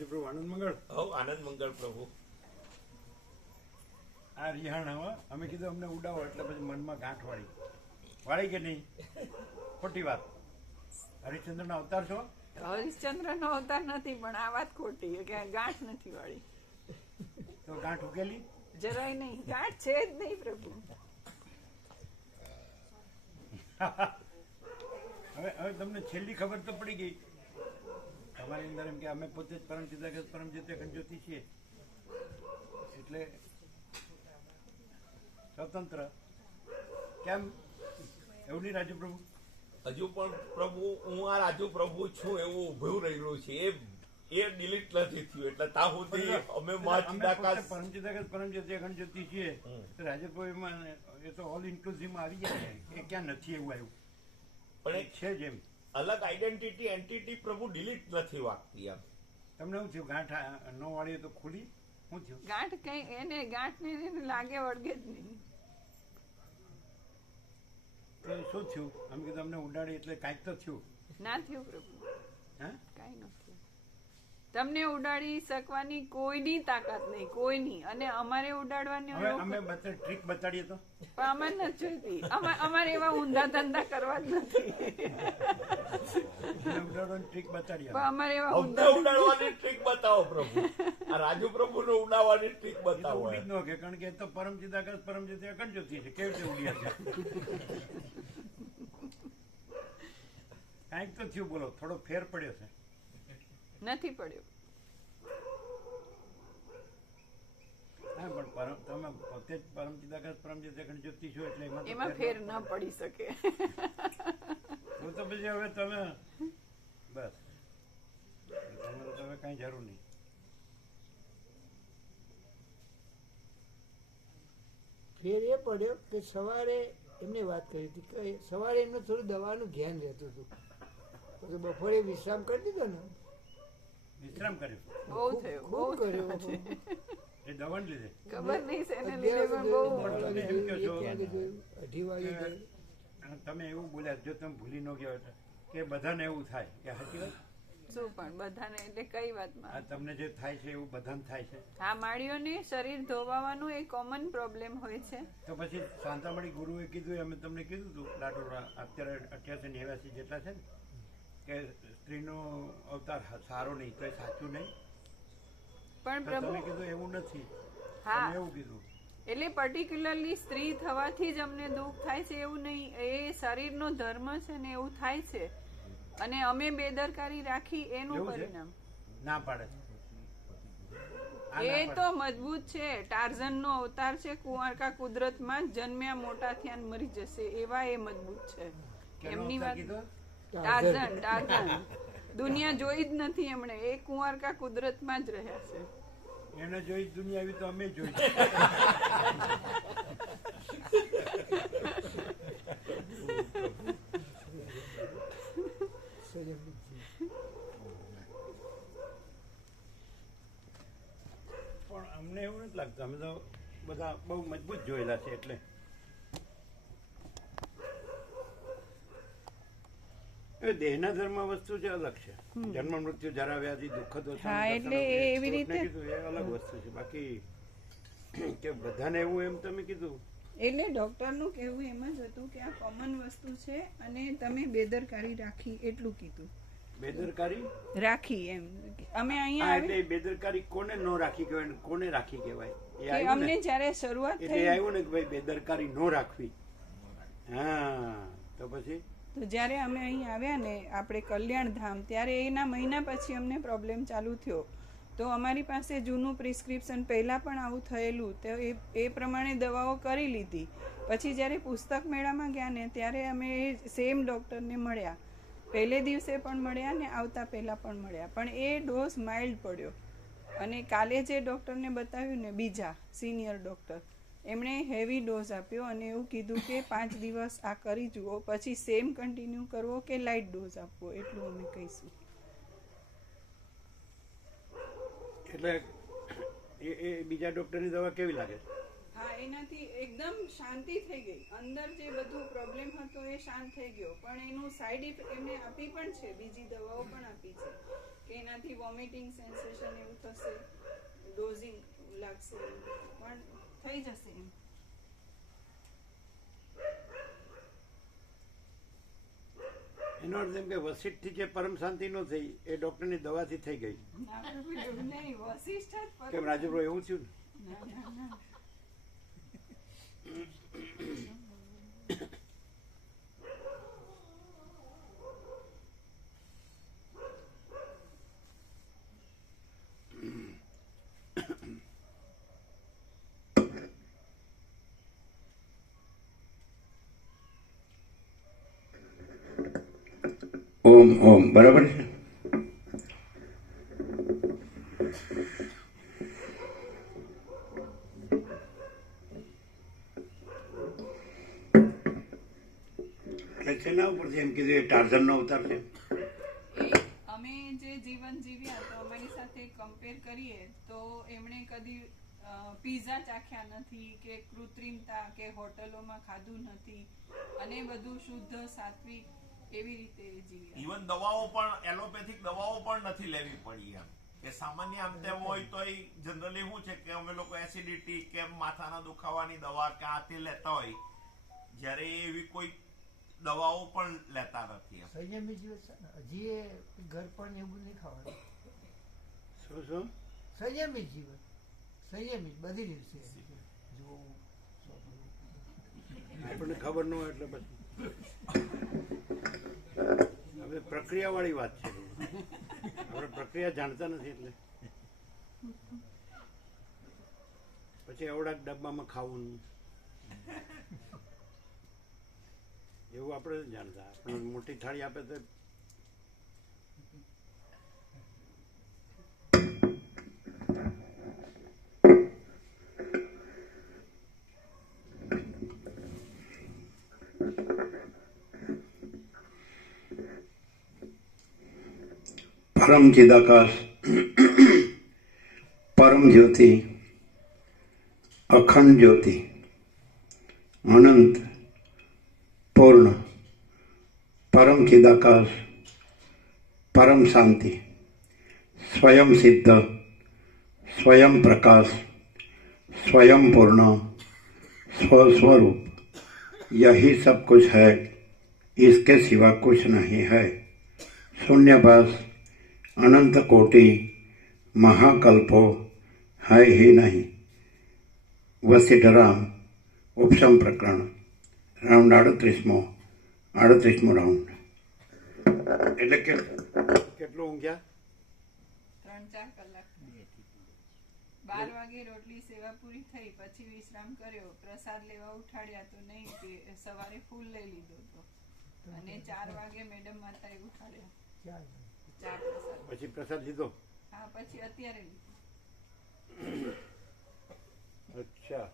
રાજુ પ્રભુ આનંદ મંગળ. આનંદ મંગળ પ્રભુ. આ રિહાણ હવે અમે કીધું અમને ઉડાવો એટલે પછી મનમાં ગાંઠ વાળી કે નહીં? ખોટી વાત. હરિશ્ચંદ્રનો અવતાર છો? હરિશ્ચંદ્રનો અવતાર નથી, પણ આ વાત ખોટી કે ગાંઠ નથી વાળી. તો ગાંઠ ઉકેલી? જરાય નહીં, ગાંઠ છે જ નહીં પ્રભુ. હવે તમને છેલ્લી ખબર તો પડી ગઈ તમારી અંદર એમ કે અમે પોતે જ પરમ ચિદાકાશ પરમ જ્યોતિ અખંડ જ્યોતિ છીએ એટલે સ્વતંત્ર કેમ એવું નહીં? રાજુ પ્રભુ હજુ પણ પ્રભુ હું આ રાજુ પ્રભુ છું એવું ઉભું રહેલું છે, એ ડિલીટ નથી થયું. એટલે ત્યાં સુધી અમે પરમ ચિદાકાશ પરમ જ્યોતિ અખંડ જ્યોતિ છીએ. રાજુ પ્રભુ એમાં એ તો ઓલ ઇન્ક્લુઝિવ માં આવી જાય. એ ક્યાં નથી એવું આવ્યું? પણ એક છે જ એમ અલગ આઈડેન્ટિટી એન્ટિટી પ્રભુ ડિલીટ નથી વાગતી. એમ તમને શું થયું? ગાંઠ ન વાળીએ તો ખુલી? શું થયું? ગાંઠ કઈ એને ગાંઠ ને લાગે વળગે જ નહીં. તો શું થયું? અમે કીધું અમને ઉડાડી એટલે કાંઈક તો થયું. ના થયું પ્રભુ, હા કઈ ન થયું. તમને ઉડાડી શકવાની કોઈની તાકાત નહીં, કોઈની. અને અમારે ઉડાડવાની હવે અમે ટ્રીક બતાડીએ તો પણ અમારે નથી જોઈતી. અમારે એવા ઊંધા ધંધા કરવા જ નથી. ઉડાડવાની ટ્રીક બતાડીએ. પણ અમારે એવા અમને ઉડાડવાની ટ્રીક બતાવો પ્રભુ. આ રાજુ પ્રભુ ને ઉડાડવાની ટ્રીક બતાવો. ઉડી જ ન કે કારણ કે એ તો પરમ ચિદાકાશ પરમ જ્યોતિ અખંડ જ્યોતિ છે. કેવી રીતે ઉડ્યા છે? કાંઈક તો થયું. બોલો, થોડો ફેર પડ્યો છે? નથી પડ્યો. હા, પણ તમે પોતે જ પરમ ચિદાકાશ પરમ જ્યોતિ અખંડ જ્યોતિ છો એટલે એમાં ફેર ન પડી શકે. તો પછી હવે તમે બસ તમારે તો હવે કઈ જરૂર નહીં. ફેર એ પડ્યો કે સવારે એમને વાત કરી હતી કે સવારે એમને થોડું દવાનું ધ્યાન રહેતું હતું, પછી બપોરે વિશ્રામ કરી દીધો ને. વિશ્રામ કર્યો? બહુ થયો, બહુ કર્યો. એ દવાને લીધે? ખબર નહીં શેને લીધે પણ બહુ અઢી વાગે તમે એવું બોલ્યા જો તમે ભૂલી ન ગયા એટલે કે બધાને એવું થાય કે સાચી વાત? શું પણ બધાને એટલે કઈ વાતમાં? આ તમને જે થાય છે એવું બધાને થાય છે. હા, માળીઓને શરીર ધોવાનું એ કોમન પ્રોબ્લેમ હોય છે. તો પછી શાંતામણી ગુરુએ કીધું, અમે તમને કીધું હતું લાડોરા અત્યારે 88-89 જેટલા છે ને કે સ્ત્રીનો અવતાર સારો નહીં તો એ સાચું નહીં. પણ પ્રભુ તમે કીધું એવું નથી. હા, એવું કીધું એટલે પર્ટિક્યુલરલી સ્ત્રી થવાથી જ અમને દુઃખ થાય છે એવું નહીં. એ શરીરનો ધર્મ છે ને, એવું થાય છે. અને અમે બેદરકારી રાખી એનું પરિણામ. ના પાડે એ તો મજબૂત છે. ટાર્ઝન નો અવતાર છે. કુંવારકા કુદરતમાં જન્મ્યા, મોટા થયા ને મરી જશે એવા એ મજબૂત છે. એમની વાત ટાર્ઝન દુનિયા જોઈ જ નથી એમણે. એ કુંવારકા કુદરતમાં જ રહ્યા છે. એને જોઈ દુનિયા આવી તો અમે જોઈ. પણ અમને એવું નથી લાગતું. અમે તો બધા બહુ મજબૂત જોયેલા છે એટલે. દેહના ધર્મ વસ્તુ જે અલગ છે. જન્મ મૃત્યુ જરા વ્યાધિ દુઃખ એટલે એવી રીતે અલગ વસ્તુ છે. બાકી કે બધાને એવું એમ તમે કીધું એટલે ડોક્ટરનું કહેવું એમ જ હતું કે આ કોમન વસ્તુ છે અને તમે બેદરકારી રાખી એટલું કીધું. બેદરકારી રાખી એમ અમે અહીંયા એટલે બેદરકારી કોને ન રાખી કહેવાય, કોને રાખી કહેવાય? અમને જ્યારે શરૂઆત થઈ આવ્યું ને કે ભાઈ બેદરકારી ન રાખવી. હા, તો પછી તો જ્યારે અમે અહીં આવ્યા ને આપણે કલ્યાણધામ, ત્યારે એના મહિના પછી અમને પ્રોબ્લેમ ચાલુ થયો. તો અમારી પાસે જૂનું પ્રિસ્ક્રિપ્શન પહેલાં પણ આવું થયેલું, તો એ પ્રમાણે દવાઓ કરી લીધી. પછી જ્યારે પુસ્તક મેળામાં ગયા ને ત્યારે અમે સેમ ડૉક્ટરને મળ્યા. પહેલે દિવસે પણ મળ્યા ને આવતા પહેલાં પણ મળ્યા, પણ એ ડોઝ માઇલ્ડ પડ્યો. અને કાલે જે ડૉક્ટરને બતાવ્યું ને, બીજા સિનિયર ડૉક્ટર, એમણે હેવી ડોઝ આપ્યો અને એવું કીધું કે 5 દિવસ આ કરી જુઓ, પછી સેમ કન્ટિન્યુ કરવો કે લાઇટ ડોઝ આપવો, એટલું અમે કહીશું. એટલે એ બીજા ડોક્ટરની દવા કેવી લાગે? હા, એનાથી એકદમ શાંતિ થઈ ગઈ. અંદર જે બધું પ્રોબ્લેમ હતો એ શાંત થઈ ગયો. પણ એનું સાઈડ ઇફેક્ટ એમને આપી પણ છે, બીજી દવાઓ પણ આપી છે કે એનાથી વોમિટિંગ સેન્સેશન એવું થશે, ડોઝિંગ લાગશે, પણ થઈ જશે એમ. એનો અર્થ એમ કે વસિષ્ઠથી જે પરમ શાંતિ ન થઈ એ ડૉક્ટરની દવાથી થઈ ગઈ. નહીં, વશિષ્ઠ જ પરમ- કેમ રાજુભાઈ એવું થયું ને? ના, ના, ના. ઓમ ઓમ બરાબર છે. એટલે શેના ઉપરથી એમ કીધું એ ટાર્ઝનનો અવતાર છે? એ અમે જે જીવન જીવ્યા તો અમારી સાથે કમ્પેર કરીએ તો એમણે કદી પીઝા ચાખ્યા નથી કે કૃત્રિમતા કે હોટલોમાં ખાધું નથી અને બધું શુદ્ધ સાત્વિક એવી રીતે જીવ્યા. ઇવન દવાઓ પણ એલોપેથિક દવાઓ પણ નથી લેવી પડી એમ કે સામાન્ય આમ તેમ હોય તો જનરલી શું છે કે અમે લોકો એસિડિટી કે માથાના દુખાવાની દવા કે આ તે લેતા હોય, જ્યારે એવી કોઈ દવાઓ પણ લેતા નથી એમ. સંયમી જીવન છે ને, હજી એ ઘર પણ એવું નહીં ખાવાનું. શું શું? સંયમી જીવન, સંયમી બધી રીતે જોવું, આપણને ખબર ન હોય એટલે પછી હવે પ્રક્રિયાવાળી વાત છે. આપણે પ્રક્રિયા જાણતા નથી એટલે પછી એવડા ડબ્બામાં ખાવું એવું આપણે નથી જાણતા. આપણે મોટી થાળી આપે તો परम चिदाकाश, परम ज्योति, अखंड ज्योति, अनंत पूर्ण, परम चिदाकाश, परम शांति, स्वयं सिद्ध, स्वयं प्रकाश, स्वयं पूर्ण, स्वस्वरूप, यही सब कुछ है, इसके सिवा कुछ नहीं है। शून्यभास अनंत कोटि महाकल्पो है ही नहीं। वसिष्ठराम उपशम प्रकरण राउंड 38મો રાઉન્ડ. એટલે કે કેટલું ઊંઘ્યા? 3-4 કલાક. 12 વાગે રોટલી સેવા પૂરી થઈ પછી વિશ્રામ કર્યો. પ્રસાદ લેવા ઉઠાડ્યા તો નહીં, સવારે ફૂલ લઈ લીધો હતો અને 4 વાગે મેડમ માતાએ ઉઠાડ્યા. ચાલ. 4 પ્રસાદ. પછી પ્રસાદ લીધો? હા, પછી અત્યારે લીધો. અચ્છા.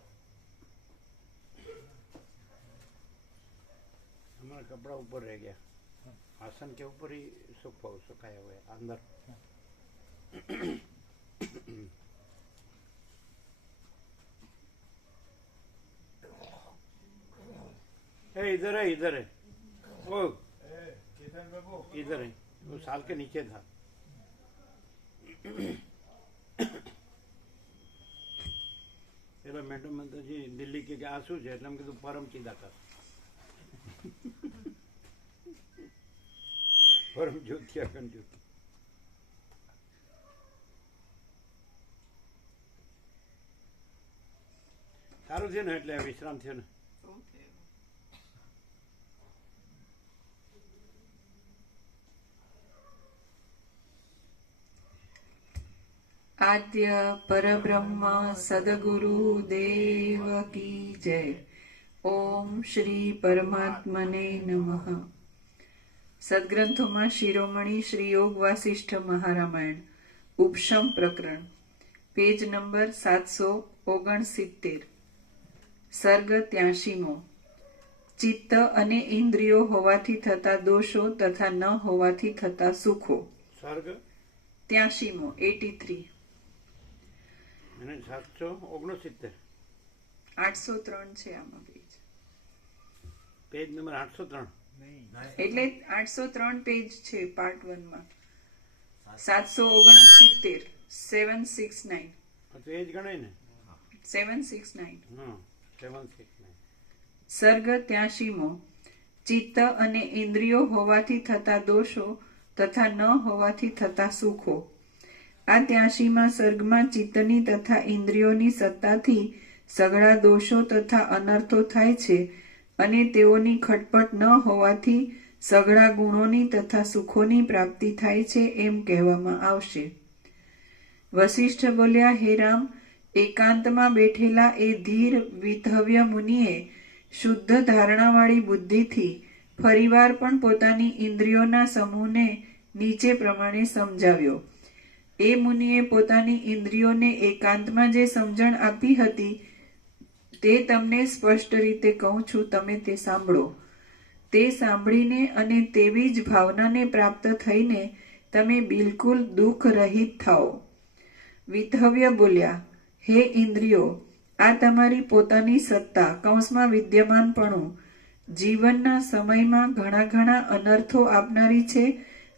हमारा कपड़ा ऊपर रह गया, आसन के ऊपर ही सुखाया हुआ है अंदर. इधर है, इधर है. ओ इधर है, वो साल के नीचे था. પેલા મેડમ તો દિલ્હી કે આ શું છે એટલે એમ કીધું પરમ ચિદાકાશ, પરમ જ્યોતિ, અખંડ જ્યોતિ. સારું છે ને, એટલે વિશ્રામ થયો ને. આદ્ય પરબ્રહ્મ સદગુરુ દેવ કી જય. ઓમ શ્રી પરમાત્મને નમઃ. સદગ્રંથોમાં શિરોમણી શ્રી યોગ વાસિષ્ઠ મહારામાયણ ઉપશમ પ્રકરણ, પેજ નંબર 769, સર્ગ 83મો. ચિત્ત અને ઇન્દ્રિયો હોવાથી થતા દોષો તથા ન હોવાથી થતા સુખો. સર્ગ 83મો, 83. અને 769. 803 છે આમાં પેજ. Page number 803. એટલે 803 પેજ છે પાર્ટ 1 માં. 769 769 તો એ જ ગણાય ને. 769. હા 769. સર્ગ 83મો. ચિત્ત અને ઇન્દ્રિયો હોવાથી થતા દોષો તથા ન હોવાથી થતા સુખો. આ 83મા સર્ગમાં ચિત્તની તથા ઇન્દ્રિયોની સત્તાથી સઘળા દોષો તથા અનર્થો થાય છે અને તેઓની ખટપટ ન હોવાથી સઘળા ગુણોની તથા સુખોની પ્રાપ્તિ થાય છે એમ કહેવામાં આવશે. વશિષ્ઠ બોલ્યા, હે રામ, એકાંતમાં બેઠેલા એ ધીર વિધવ્ય મુનિએ શુદ્ધ ધારણાવાળી બુદ્ધિથી ફરીવાર પણ પોતાની ઇન્દ્રિયોના સમૂહને નીચે પ્રમાણે સમજાવ્યો. એ મુનિએ પોતાની ઇન્દ્રિયોને એકાંતમાં જે સમજણ આપી હતી તે તમને સ્પષ્ટ રીતે કહું છું, તમે તે સાંભળો. તે સાંભળીને અને તેવી જ ભાવનાને પ્રાપ્ત થઈને તમે બિલકુલ દુઃખ રહિત થાઓ. વિધવ્ય બોલ્યા, હે ઇન્દ્રિયો, આ તમારી પોતાની સત્તા કૌંસમાં વિદ્યમાનપણું જીવનના સમયમાં ઘણા ઘણા અનર્થો આપનારી છે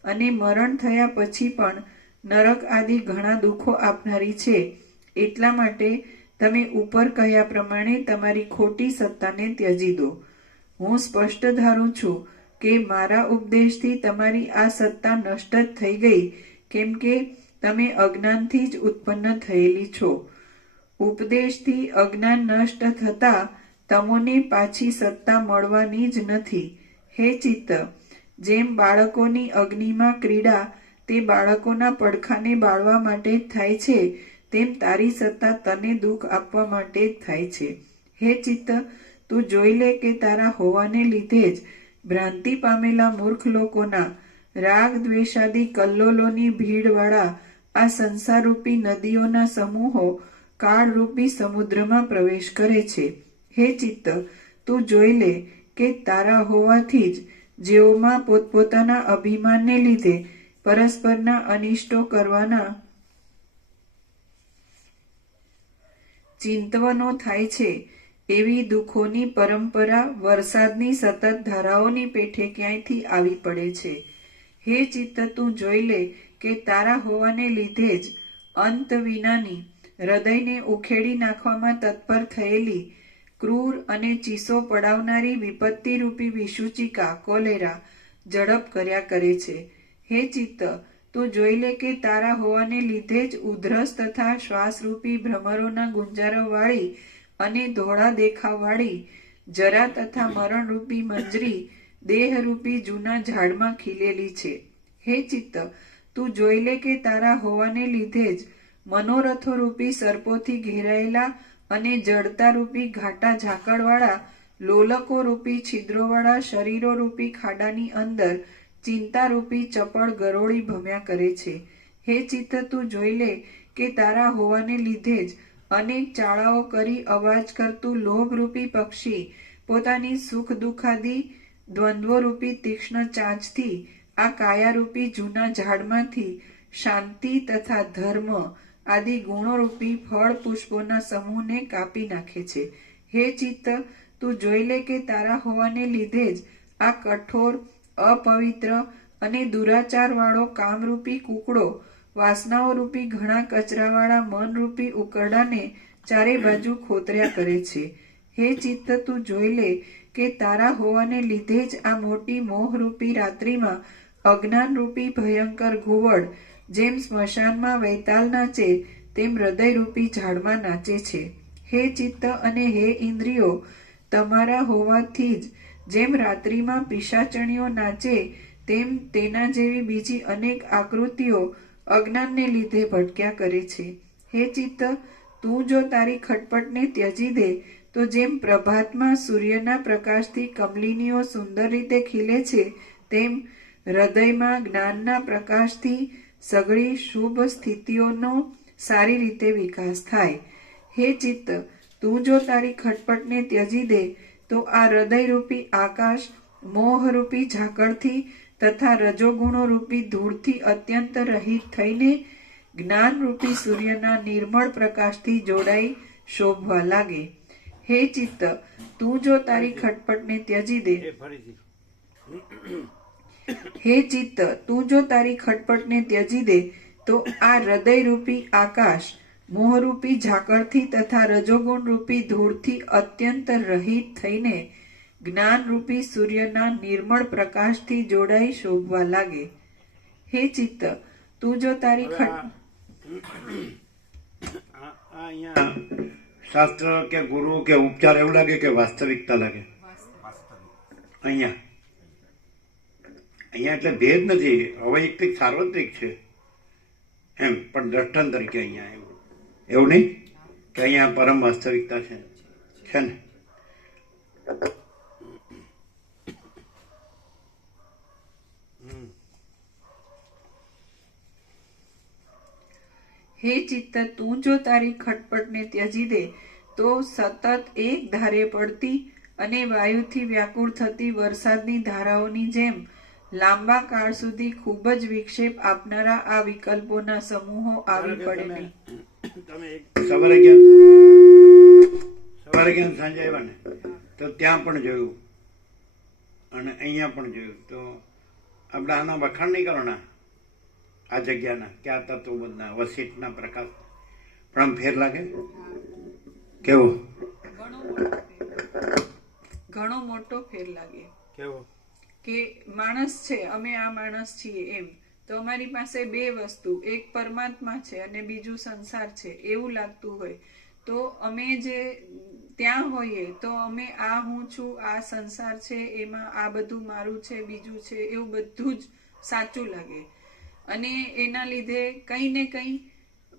અને મરણ થયા પછી પણ નરક આદિ ઘણા દુઃખો આપનારી છે. એટલા માટે તમે ઉપર કહ્યા પ્રમાણે તમારી ખોટી સત્તાને ત્યજી દો. હું સ્પષ્ટ ધારું છું કે મારા ઉપદેશથી તમારી આ સત્તા નષ્ટ જ થઈ ગઈ, કેમ કે તમે અજ્ઞાનથી જ ઉત્પન્ન થયેલી છો. ઉપદેશથી અજ્ઞાન નષ્ટ થતા તમોને પાછી સત્તા મળવાની જ નથી. હે ચિત્ત, જેમ બાળકોની અગ્નિમાં ક્રીડા તે બાળકોના પડખાને બાળવા માટે જ થાય છે, તેમ તારી સત્તા તને દુઃખ આપવા માટે જ થાય છે. હે ચિત્ત, તું જોઈ લે કે તારા હોવાને લીધે જ ભ્રાંતિ પામેલા મૂર્ખ લોકોના રાગ દ્વેષાદી કલ્લોલોની ભીડવાળા આ સંસારરૂપી નદીઓના સમૂહો કાળરૂપી સમુદ્રમાં પ્રવેશ કરે છે. હે ચિત્ત, તું જોઈ લે કે તારા હોવાથી જ જેઓમાં પોતપોતાના અભિમાનને લીધે પરસ્પરના અનિષ્ટો કરવાના ચિંતવનો થાય છે, એવી દુઃખોની પરંપરા વરસાદની સતત ધારાઓની પેઠે ક્યાંયથી આવી પડે છે. હે ચિત્ત, તું જોઈ લે કે તારા હોવાને લીધે જ અંત વિનાની હૃદયને ઉખેડી નાખવામાં તત્પર થયેલી ક્રૂર અને ચીસો પડાવનારી વિપત્તિરૂપી વિષુચિકા કોલેરા ઝડપ કર્યા કરે છે. હે ચિત્ત, તું જોઈ લે કે તારા હોવાને લીધે જ ઉધરસ તથા શ્વાસરૂપી ભ્રમરોના ગુંજારવવાળી અને ધોળા દેખાવવાળી જરા તથા મરણરૂપી મંજરી દેહરૂપી જૂના ઝાડમાં ખીલેલી છે. હે ચિત્ત, તું જોઈ લે કે તારા હોવાને લીધે જ મનોરથો રૂપી સર્પોથી ઘેરાયેલા અને જડતા રૂપી ઘાટા ઝાકળવાળા લોલકો રૂપી છિદ્રોવાળા શરીરો રૂપી ખાડાની અંદર ચિંતારૂપી ચપળ ગરોળી ભમ્યા કરે છે. હે ચિત્ત, તું જોઈ લે કે તારા હોવાને લીધે જ અનેક ચાળાઓ કરી અવાજ કરતું લોભરૂપી પક્ષી પોતાની સુખ દુઃખાદી દ્વંદ્વરૂપી તીક્ષ્ણ ચાંચથી આ કાયારૂપી જૂના ઝાડમાંથી શાંતિ તથા ધર્મ આદિ ગુણોરૂપી ફળ પુષ્પોના સમૂહને કાપી નાખે છે. હે ચિત્ત, તું જોઈ લે કે તારા હોવાને લીધે જ આ કઠોર અપવિત્ર અને દુરાચારવાળો કામરૂપી કુકડો વાસનાઓરૂપી ઘણા કચરાવાળા મનરૂપી ઉકરડાને ચારે બાજુ ખોતર્યા કરે છે. હે ચિત્ત, તું જોઈ લે કે તારા હોવાને લીધે જ આ મોટી મોહરૂપી રાત્રિમાં અજ્ઞાનરૂપી ભયંકર ઘુવડ જેમ સ્મશાનમાં વૈતાલ નાચે તેમ હૃદયરૂપી ઝાડમાં નાચે છે. હે ચિત્ત અને હે ઇન્દ્રિયો, તમારા હોવાથી જ જેમ રાત્રિમાં પિશાચણીઓ નાચે તેમ તેના જેવી બીજી અનેક આકૃતિઓ અજ્ઞાનને લીધે ભટક્યા કરે છે. હે ચિત્ત, તું જો તારી ખટપટને ત્યજી દે તો જેમ પ્રભાતમાં સૂર્યના પ્રકાશથી કમલિનીઓ સુંદર રીતે ખીલે છે, તેમ હૃદયમાં જ્ઞાનના પ્રકાશથી સઘળી શુભ સ્થિતિઓનો સારી રીતે વિકાસ થાય. હે ચિત્ત, તું જો તારી ખટપટને ત્યજી દે તો આ હૃદયરૂપી આકાશ મોહરૂપી ઝાકળથી તથા રજોગુણોરૂપી ધૂળથી અત્યંત રહિત થઈને જ્ઞાનરૂપી સૂર્યના નિર્મળ પ્રકાશથી જોડાઈ શોભવા લાગે. હે ચિત્ત, તું જો તારી ખટપટને ત્યજી દે. એ ફરીથી હે ચિત્ત, તું જો તારી ખટપટને ત્યજી દે તો આ હૃદયરૂપી આકાશ મોહરૂપી ઝાકળથી તથા રજોગુણરૂપી ધૂળથી અત્યંત રહિત થઈને જ્ઞાનરૂપી સૂર્યના નિર્મળ પ્રકાશથી જોડાઈ શોભવા લાગે. હે ચિત્ત, તું જો તારી આ અહીંયા શાસ્ત્ર કે ગુરુ કે ઉપચાર એવું લાગે કે વાસ્તવિકતા લાગે? અહીંયા એટલે ભેદ નથી, અવૈયક્તિક સાર્વત્રિક છે એમ, પણ દ્રષ્ટાંત તરીકે અહીંયા એવું નહીં કે અહીંયા પરમ વાસ્તવિકતા છે ને? હે ચિત્ત, તું જો તારી ખટપટને ત્યજી દે તો સતત એક ધારે પડતી અને વાયુથી વ્યાકુળ થતી વરસાદની ધારાઓની જેમ લાંબા કાળ સુધી ખૂબ જ વિક્ષેપ આપનારા આ વિકલ્પોના સમૂહો આવી પડે નહીં. તમે સવારે ગયા સાંજે આવ્યા ને તો ત્યાં પણ જોયું અને અહીંયા પણ જોયું, તો આપણે આના વખાણ નહીં કરવાના આ જગ્યાના કે આ તત્વબોધના વસીઠના પ્રકાશ, પણ આમ ફેર લાગે કેવો? ઘણો મોટો ફેર લાગે. કેવો? કે માણસ છે, અમે આ માણસ છીએ એમ, તો અમારી પાસે બે વસ્તુ, એક પરમાત્મા છે અને બીજું સંસાર છે એવું લાગતું હોય, તો અમે જે ત્યાં હોઈએ તો અમે આ હું છું, આ સંસાર છે, એમાં આ બધું મારું છે, બીજું છે, એવું બધું જ સાચું લાગે. અને એના લીધે કંઈ ને કંઈ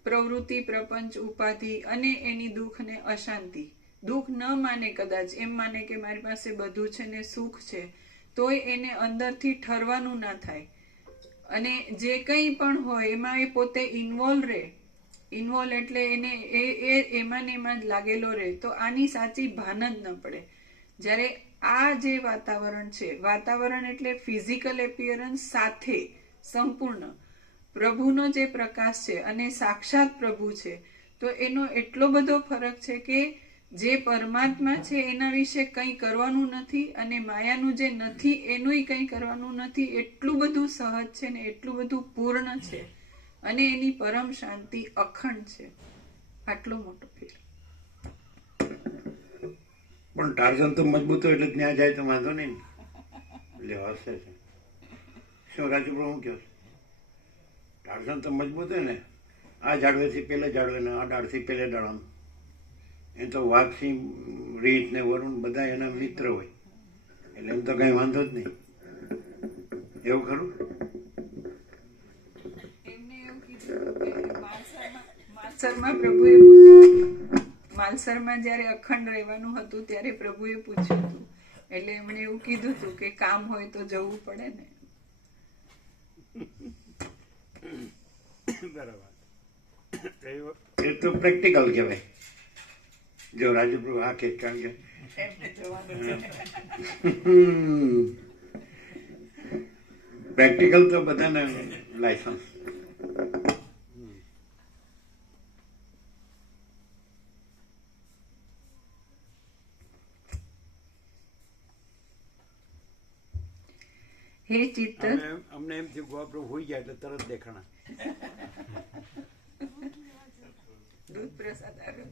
પ્રવૃત્તિ, પ્રપંચ, ઉપાધિ અને એની દુઃખ ને અશાંતિ, દુઃખ ન માને, કદાચ એમ માને કે મારી પાસે બધું છે ને સુખ છે, તોય એને અંદરથી ઠરવાનું ના થાય. અને જે કંઈ પણ હોય એમાં એ પોતે ઇન્વોલ્વ એટલે એને એમાં ને એમાં જ લાગેલો રહે, તો આની સાચી ભાન જ ન પડે. જ્યારે આ જે વાતાવરણ છે, વાતાવરણ એટલે ફિઝિકલ એપિયરન્સ સાથે સંપૂર્ણ પ્રભુનો જે પ્રકાશ છે અને સાક્ષાત પ્રભુ છે, તો એનો એટલો બધો ફરક છે કે જે પરમાત્મા છે એના વિશે કંઈ કરવાનું નથી અને માયાનું જે નથી એનુંય કંઈ કરવાનું નથી. એટલું બધું સહજ છે ને એટલું બધું પૂર્ણ છે અને એની પરમ શાંતિ અખંડ છે. આટલો મોટો ફેર. પણ ટાર્ઝન તો મજબૂત હોય એટલે ત્યાં જાય તો વાંધો નહીં એટલે હશે છે. શું રાજુભાઈ, હું કહો? ટાર્ઝન તો મજબૂત હોય ને, આ ઝાડવેથી પેલે ઝાડવે ને આ ડાળથી પેલે ડાળાનું, એ તો વાઘસિંહ, રીત ને વરુણ બધા એના મિત્ર હોય એટલે એમ તો કઈ વાંધો જ નહીં. એવું ખરું? એમને એવું કીધું કે માલસરમાં પ્રભુએ પૂછ્યું, માલસરમાં જ્યારે અખંડ રહેવાનું હતું ત્યારે પ્રભુએ પૂછ્યું હતું, એટલે એમણે એવું કીધું હતું કે કામ હોય તો જવું પડે ને. બરાબર, એ તો પ્રેક્ટિકલ કહેવાય. જો રાજુપ્રભુ આ કે કારણ કે પ્રેક્ટિકલ તો બધાને લાયસન્સ. હે ચિત્ત, અમને એમ થયું ગોપ્રભુ હોઈ ગયા એટલે તરત દેખાણા. દૂધ પ્રસાદ આવ્યો.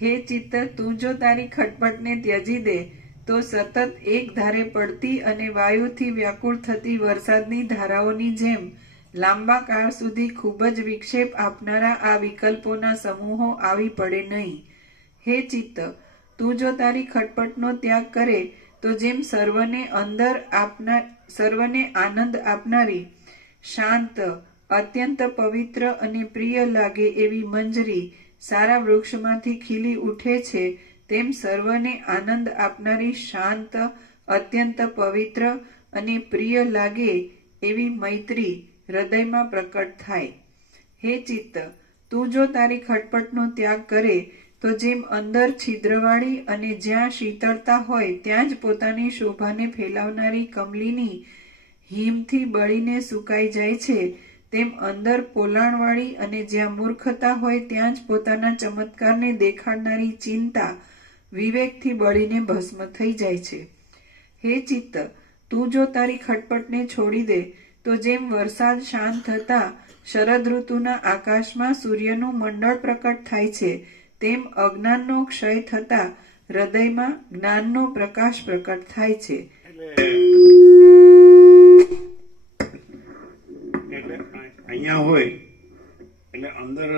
હે ચિત્ત, તું જો તારી ખટપટને ત્યજી દે તો સતત એક ધારે પડતી અને વાયુથી વ્યાકુળ થતી વરસાદની ધારાઓની જેમ લાંબા કાળ સુધી ખૂબ જ વિક્ષેપ આપનારા આ વિકલ્પોના સમૂહો આવી પડે નહીં. હે ચિત્ત, તું જો તારી ખટપટનો ત્યાગ કરે તો જેમ સર્વને આનંદ આપનારી શાંત, અત્યંત પવિત્ર અને પ્રિય લાગે એવી મંજરી સારા વૃક્ષમાંથી ખીલી ઉઠે છે, તેમ સર્વને આનંદ આપનારી શાંત, અત્યંત પવિત્ર અને પ્રિય લાગે એવી મૈત્રી હૃદયમાં પ્રકટ થાય. હે ચિત્ત, તું જો તારી ખટપટનો ત્યાગ કરે તો જેમ અંદર છિદ્રવાળી અને જ્યાં શીતળતા હોય ત્યાં જ પોતાની શોભાને ફેલાવનારી કમલીની હિમથી બળીને સુકાઈ જાય છે, તેમ અંદર પોલાણવાળી અને જ્યાં મૂર્ખતા હોય ત્યાં જ પોતાના ચમત્કારને દેખાડનારી ચિંતા વિવેકથી બળીને ભસ્મ થઈ જાય છે. હે ચિત્ત, તું જો તારી ખટપટને છોડી દે તો જેમ વરસાદ શાંત થતા શરદ ઋતુના આકાશમાં સૂર્યનું મંડળ પ્રકટ થાય છે, તેમ અજ્ઞાનનો ક્ષય થતા હૃદયમાં જ્ઞાનનો પ્રકાશ પ્રકટ થાય છે. એટલે અહીંયા હોય એટલે અંદર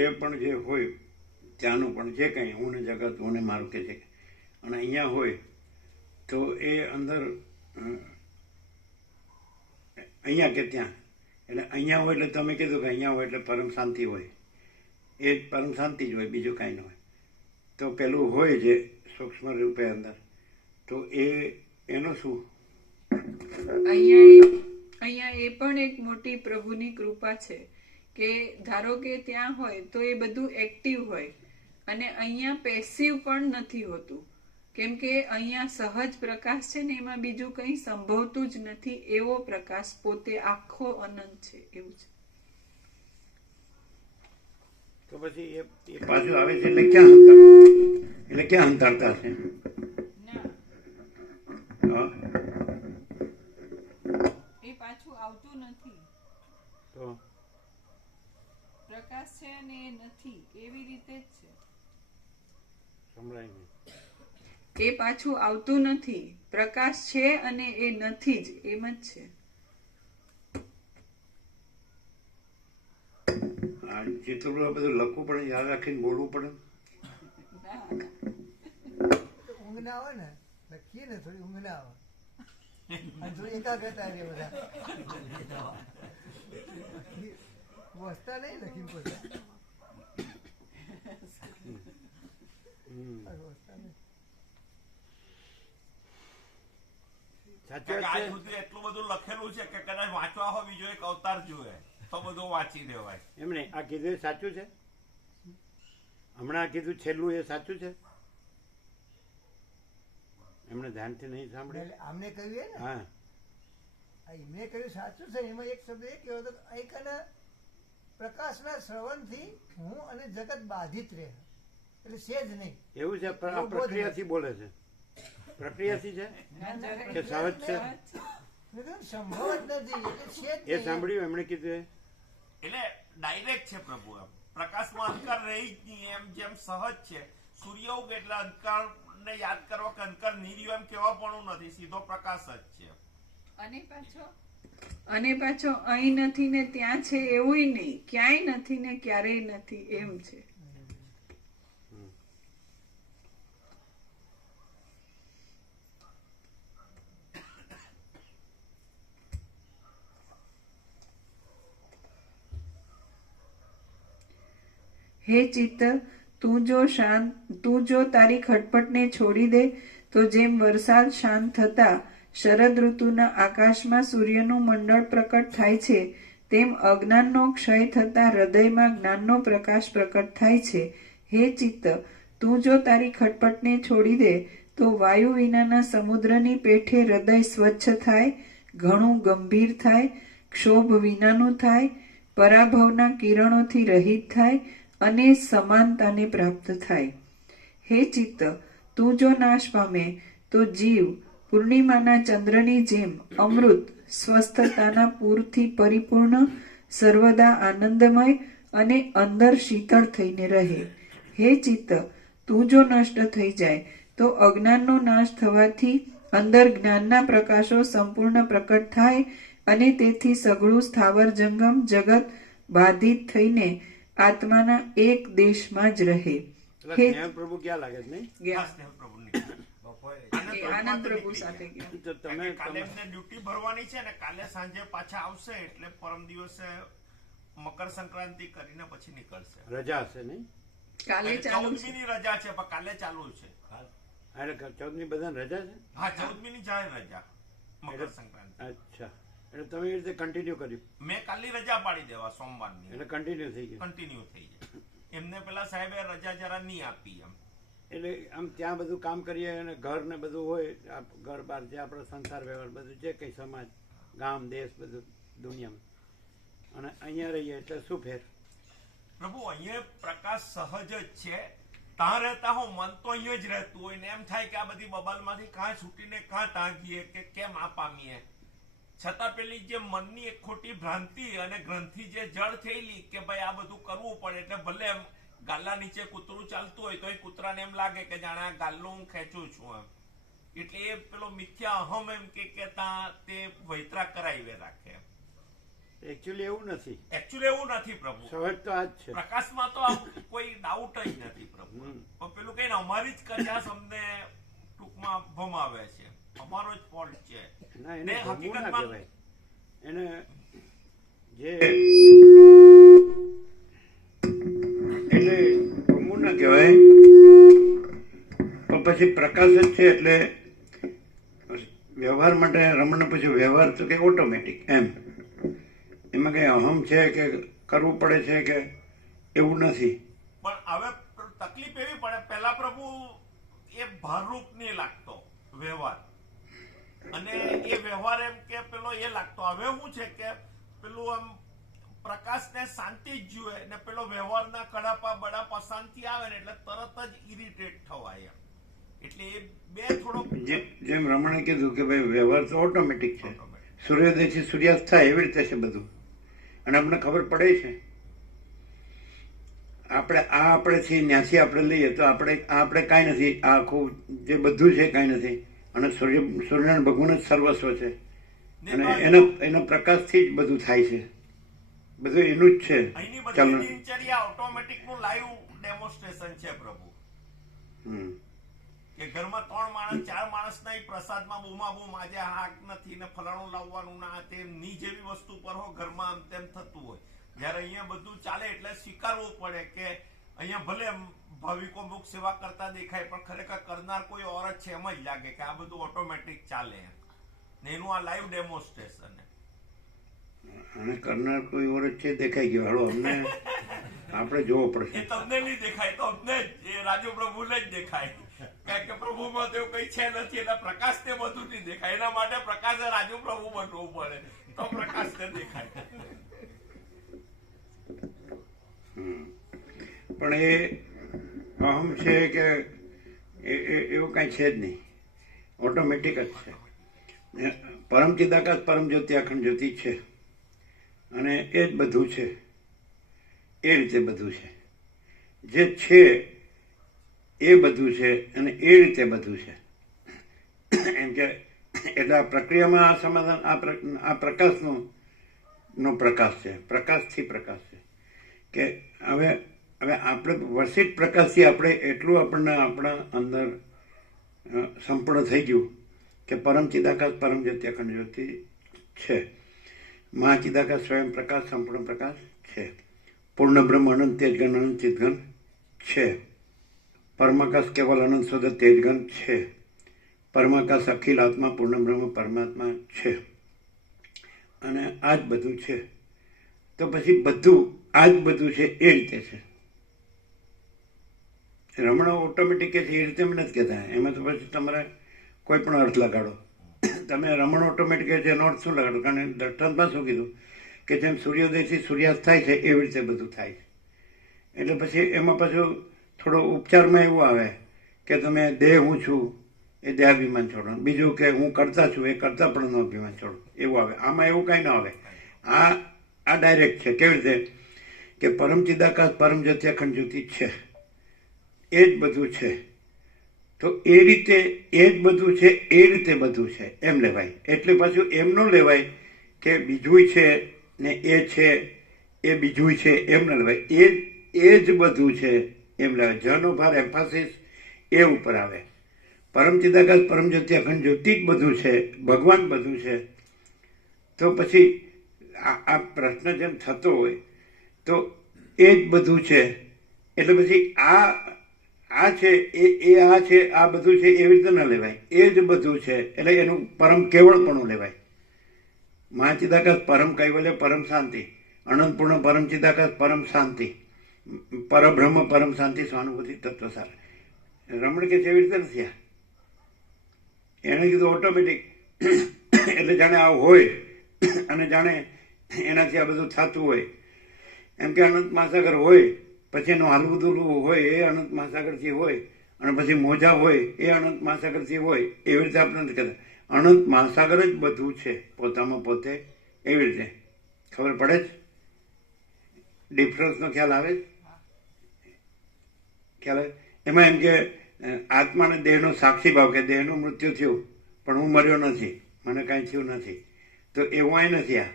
એ પણ જે હોય ત્યાંનું પણ જે કંઈ હું ને જગત હું ને મારું કે છે, અને અહીંયા હોય તો એ અંદર અહીંયા કે ત્યાં, એટલે અહીંયા હોય એટલે તમે કીધું કે અહીંયા હોય એટલે પરમ શાંતિ હોય, એ જ પરમ શાંતિ જ હોય, બીજું કાંઈ ન હોય. તો પેલું હોય જે સૂક્ષ્મ રૂપે અંદર, તો એનું શું? અહીંયા એ પણ એક મોટી પ્રભુની કૃપા છે કે ધારો કે ત્યાં હોય તો એ બધું એક્ટિવ હોય અને અહીંયા પેસિવ પણ નથી હોતું, કેમ કે અહીંયા સહજ પ્રકાશ છે ને એમાં બીજું કંઈ સંભવતું જ નથી, એવો પ્રકાશ પોતે આખો અનંત છે, એવું છે. તો પછી એ પાછું આવે છે એટલે ક્યાં અંતરતા છે? એ પાછું આવતું નથી. તો પ્રકાશ છે અને એ નથી, એવી રીતે જ છે. સંભળાય નહીં. એ પાછું આવતું નથી, પ્રકાશ છે અને એ નથી જ, એમ જ છે. આ ચિત્રો બધું લખવું પડે, યાદ રાખીને બોલવું પડે. ઊંઘ ના આવે ને, લખીએ ને થોડી ઊંઘ ના આવે, અને થોડી એકાગ્રતા રહે. બધા વસતા નહીં લખીને પછી આજ સુધી એટલું બધું લખેલું છે કે કદાચ વાંચવા હોય બીજો એક અવતાર જોવે તો બધું વાંચી દેવાય. એમને આ કીધું એ સાચું છે? હમણાં કીધું છેલ્લું એ સાચું છે? એમને ધ્યાનથી નહીં સાંભળ્યું? આમને કહ્યું ને, હા, એમને કહ્યું સાચું છે. એમાં એક શબ્દ એ કહેવો હતો, એક અને પ્રકાશના શ્રવણથી હું અને જગત બાધિત રહે, એટલે છે જ નહીં. એવું છે? આ પ્રક્રિયાથી બોલે છે? પ્રક્રિયાથી છે કે સહજ છે? સંભવ જ નથી, એટલે છે જ એ સાંભળ્યું એમણે કીધું? એટલે ડાયરેક્ટ છે પ્રભુ. એમ પ્રકાશમાં અંધકાર રહી જ નહીં, એમ જેમ સહજ છે. સૂર્ય ઉગે એટલે અંધકાર ને યાદ કરવા કે અંધકાર નીર્યું એમ કેવા પણ નથી, સીધો પ્રકાશ જ છે. અને પાછો અહીં નથી ને ત્યાં છે એવું નહીં, ક્યાંય નથી ને ક્યારેય નથી, એમ છે. હે ચિત્ત, તું જો તારી ખટપટને છોડી દે તો જેમ વરસાદ શાંત થતા શરદ ઋતુના આકાશમાં સૂર્યનું મંડળ પ્રકટ થાય છે, તેમ અજ્ઞાનનો ક્ષય થતા હૃદયમાં જ્ઞાનનો પ્રકાશ પ્રકટ થાય છે. હે ચિત્ત, તું જો તારી ખટપટને છોડી દે તો વાયુ વિનાના સમુદ્રની પેઠે હૃદય સ્વચ્છ થાય, ઘણું ગંભીર થાય, ક્ષોભ વિનાનું થાય, પરાભવના કિરણોથી રહિત થાય અને સમાનતાને પ્રાપ્ત થાય. હે ચિત્ત, તું જો નાશ પામે તો જીવ પૂર્ણિમાના ચંદ્રની જેમ અમૃત સ્વસ્થતાના પૂરથી પરિપૂર્ણ, સર્વદા આનંદમય અને અંદર શીતળ થઈને રહે. હે ચિત્ત, તું જો નષ્ટ થઈ જાય તો અજ્ઞાનનો નાશ થવાથી અંદર જ્ઞાનના પ્રકાશો સંપૂર્ણ પ્રકટ થાય અને તેથી સઘળું સ્થાવર જંગમ જગત બાધિત થઈને આત્માના એક દેશમાં જ રહે. પ્રભુ ક્યાં લાગે છે? આનંદ પ્રભુ સાથે કાલે એમને ડ્યુટી ભરવાની છે ને, કાલે સાંજે પાછા આવશે એટલે પરમ દિવસે મકર સંક્રાંતિ કરીને પછી નીકળશે. રજા હશે નહીં? કાલે ચાલુ 14મી ની રજા છે પણ કાલે ચાલુ છે. 14મી બધાને રજા છે? હા, 14મી ની જાહેર રજા મકર સંક્રાંતિ. અચ્છા, એટલે તમે એ રીતે કન્ટિન્યુ કર્યું? મેં કાલની રજા પાડી દેવા સોમવારની, એટલે કન્ટિન્યુ થઈ ગયું? કન્ટિન્યુ થઈ જાય. એમને પેલા સાહેબે રજા જરા નહીં આપી એમ. એટલે આમ ત્યાં બધું કામ કરીએ અને ઘર ને બધું હોય, ઘર બહાર જે આપણો સંસાર વ્યવહાર બધું જે કંઈ સમાજ ગામ દેશ બધું દુનિયામાં, અને અહીંયા રહીએ એટલે શું ફેર? પ્રભુ અહીંયા પ્રકાશ સહજ જ છે. ત્યાં રહેતા હો મન તો અહીંયા જ રહેતું હોય ને એમ થાય કે આ બધી બબાલમાંથી કાં છૂટીને કાં તાંગીએ કે કેમ આ પામીએ. છતાં પેલી જે મનની એક ખોટી ભ્રાંતિ અને ગ્રંથિ જે જળ થયેલી કે ભાઈ આ બધું કરવું પડે એટલે ભલે એમ ગાલ્લા નીચે કૂતરું ચાલતું હોય તો એ કૂતરાને એમ લાગે કે જાણે આ ગાલ્લું હું ખેંચું છું એમ. એટલે એ પેલો મિથ્યા અહમ એમ કે ત્યાં તે વૈતરા કરાવી રાખે. એકચ્યુઅલી એવું નથી. એકચ્યુઅલી એવું નથી પ્રભુ. સહજ તો આ જ છે. પ્રકાશમાં તો આમ કોઈ ડાઉટ જ નથી પ્રભુ. પણ પેલું કઈ અમારી જ કચાશ અમને ટૂંકમાં ભમાવે છે, અમારો જ ફોલ્ટ છે. ના, એને ને ભમવું ના હકીકતમાં કહેવાય. એને જે એટલે ભમવું ના કહેવાય, પણ પછી પ્રકાશ જ છે એટલે વ્યવહાર માટે રમણ પછી વ્યવહાર તો કે ઓટોમેટિક એમ. એમાં કઈ અહમ છે કે કરવું પડે છે કે એવું નથી. પણ હવે તકલીફ એવી પડે, પહેલા પ્રભુ એ ભારરૂપ નહીં લાગતો વ્યવહાર, અને એ વ્યવહાર એમ કે પેલો એ લાગતો. હવે શું છે કે પેલું આમ પ્રકાશને શાંતિ જ જુએ ને પેલો વ્યવહારના કડાપા બડાપા શાંતિ આવે ને એટલે તરત જ ઇરિટેટ થવાય એમ. એટલે એ બે થોડો જેમ રમણે કીધું કે ભાઈ વ્યવહાર તો ઓટોમેટિક છે, સૂર્યોદયથી સૂર્યાસ્ત થાય એવી રીતે છે બધું, અને આપણને ખબર પડે છે. આપણેથી ત્યાંથી આપણે લઈએ તો આપણે કાંઈ નથી, આ આખું જે બધું છે કાંઈ નથી, અને સૂર્યનારાયણ ભગવાન જ સર્વસ્વ છે, અને એના પ્રકાશથી જ બધું થાય છે, બધું એનું જ છે. અહીંની બધી દિનચર્યા ઓટોમેટિક નું લાઈવ ડેમોન્સ્ટ્રેશન છે પ્રભુ. કે ઘરમાં 3 માણસ 4 માણસના પ્રસાદમાં બૂમાબૂમ આજે હાક નથી ને ફલાણું લાવવાનું ના તેમની જેવી વસ્તુ પર હો ઘરમાં આમ તેમ થતું હોય. જયારે અહીંયા બધું ચાલે એટલે સ્વીકારવું પડે કે અહીંયા ભલે ભાવિકો મુખ સેવા કરતા દેખાય પણ ખરેખર કરનાર કોઈ ઓર જ છે એમ જ લાગે કે આ બધું ઓટોમેટિક ચાલે એમ. ને એનું આ લાઈવ ડેમોન્સ્ટ્રેશન. અને કરનાર કોઈ ઓર જ છે દેખાઈ ગયો, હાલો અમને આપણે જોવો પડશે. એ તમને નહીં દેખાય તો અમને જ, એ રાજુ પ્રભુને જ દેખાય, કારણ કે પ્રભુમાં તો એવું કઈ છે નથી એટલે પ્રકાશ ને બધું નહીં દેખાય. એના માટે પ્રકાશ રાજુ પ્રભુ બનવું પડે તો પ્રકાશ ને દેખાય. પણ એ અહમ છે કે એવું કાંઈ છે જ નહીં, ઓટોમેટિક જ છે. પરમ ચિદાકાશ પરમ જ્યોતિ અખંડ જ્યોતિ છે, અને એ જ બધું છે, એ રીતે બધું છે. જે છે એ બધું છે અને એ રીતે બધું છે એમ કે. એટલે આ પ્રક્રિયામાં આ સમાધાન આ પ્રકાશનો પ્રકાશ છે, પ્રકાશથી પ્રકાશ છે. કે હવે આપણે વર્ષિત પ્રકાશથી આપણે એટલું આપણને આપણા અંદર સંપૂર્ણ થઈ ગયું કે પરમ ચિદાકાશ પરમ જ્યોતિ અખંડ જ્યોતિ છે. મહાચિદાકાશ સ્વયં પ્રકાશ સંપૂર્ણ પ્રકાશ છે. પૂર્ણ બ્રહ્મ અનંત તેજગન અનંત ચિદગન છે. પરમાકાશ કેવલ અનંત શુદ્ધ તેજગન છે. પરમાકાશ અખિલ આત્મા પૂર્ણ બ્રહ્મ પરમાત્મા છે, અને આ જ બધું છે. તો પછી બધું આ જ બધું છે એ રીતે છે. રમણો ઓટોમેટિક છે એ રીતે અમે નથી કહેતા. એમાં તો પછી તમારે કોઈ પણ અર્થ લગાડો. તમે રમણ ઓટોમેટિક છે એનો અર્થ શું લગાડો? કારણ દ્રષ્ટાંતમાં શું કીધું કે જેમ સૂર્યોદયથી સૂર્યાસ્ત થાય છે એવી રીતે બધું થાય છે. એટલે પછી એમાં પાછું થોડો ઉપચારમાં એવું આવે કે તમે દેહ હું છું એ દેહાભિમાન છોડો, બીજું કે હું કરતા છું એ કરતા પણ અભિમાન છોડો, એવું આવે. આમાં એવું કાંઈ ના આવે. આ ડાયરેક્ટ છે. કેવી રીતે કે પરમ ચિદાકાશ પરમ જ્યોતિ અખંડ જ્યોતિ છે, એ જ બધું છે. તો એ રીતે એ જ બધું છે એ રીતે બધું છે એમ લેવાય. એટલે પાછું એમ ન લેવાય કે બીજું છે ને એ છે એ બીજું છે એમ ન લેવાય. એ જ બધું છે એમ લેવાય. જનો ભાર એમ્ફાસિસ એ ઉપર આવે. પરમ ચિદાકાશ પરમ જ્યોતિ અખંડ જ્યોતિ જ બધું છે, ભગવાન બધું છે. તો પછી આ પ્રશ્ન જેમ થતો હોય તો એ જ બધું છે એટલે પછી આ છે એ આ છે આ બધું છે એવી રીતે ન લેવાય. એ જ બધું છે એટલે એનું પરમ કેવળપણું લેવાય. મહાચિદાકાશ પરમ કૈવલ્ય પરમ શાંતિ, અનંતપૂર્ણ પરમ ચિદાકાશ પરમ શાંતિ, પરબ્રહ્મ પરમ શાંતિ સહાનુભૂતિ તત્વસાર. રમણ કે એવી રીતે નથી. એને કીધું ઓટોમેટિક એટલે જાણે આ હોય અને જાણે એનાથી આ બધું થતું હોય. એમ કે અનંત મહાસાગર હોય, પછી એનું હાલવું દુલવું હોય એ અનંત મહાસાગરથી હોય, અને પછી મોજા હોય એ અનંત મહાસાગરથી હોય. એવી રીતે આપણે નથી કહેતા. અનંત મહાસાગર જ બધું છે પોતામાં પોતે. એવી રીતે ખબર પડે જ? ડિફરન્સનો ખ્યાલ આવે જ? ખ્યાલ આવે? એમાં એમ કે આત્માને દેહનો સાક્ષી ભાવ, કે દેહનું મૃત્યુ થયું પણ હું મર્યો નથી, મને કાંઈ થયું નથી. તો એવું અહીં નથી. આ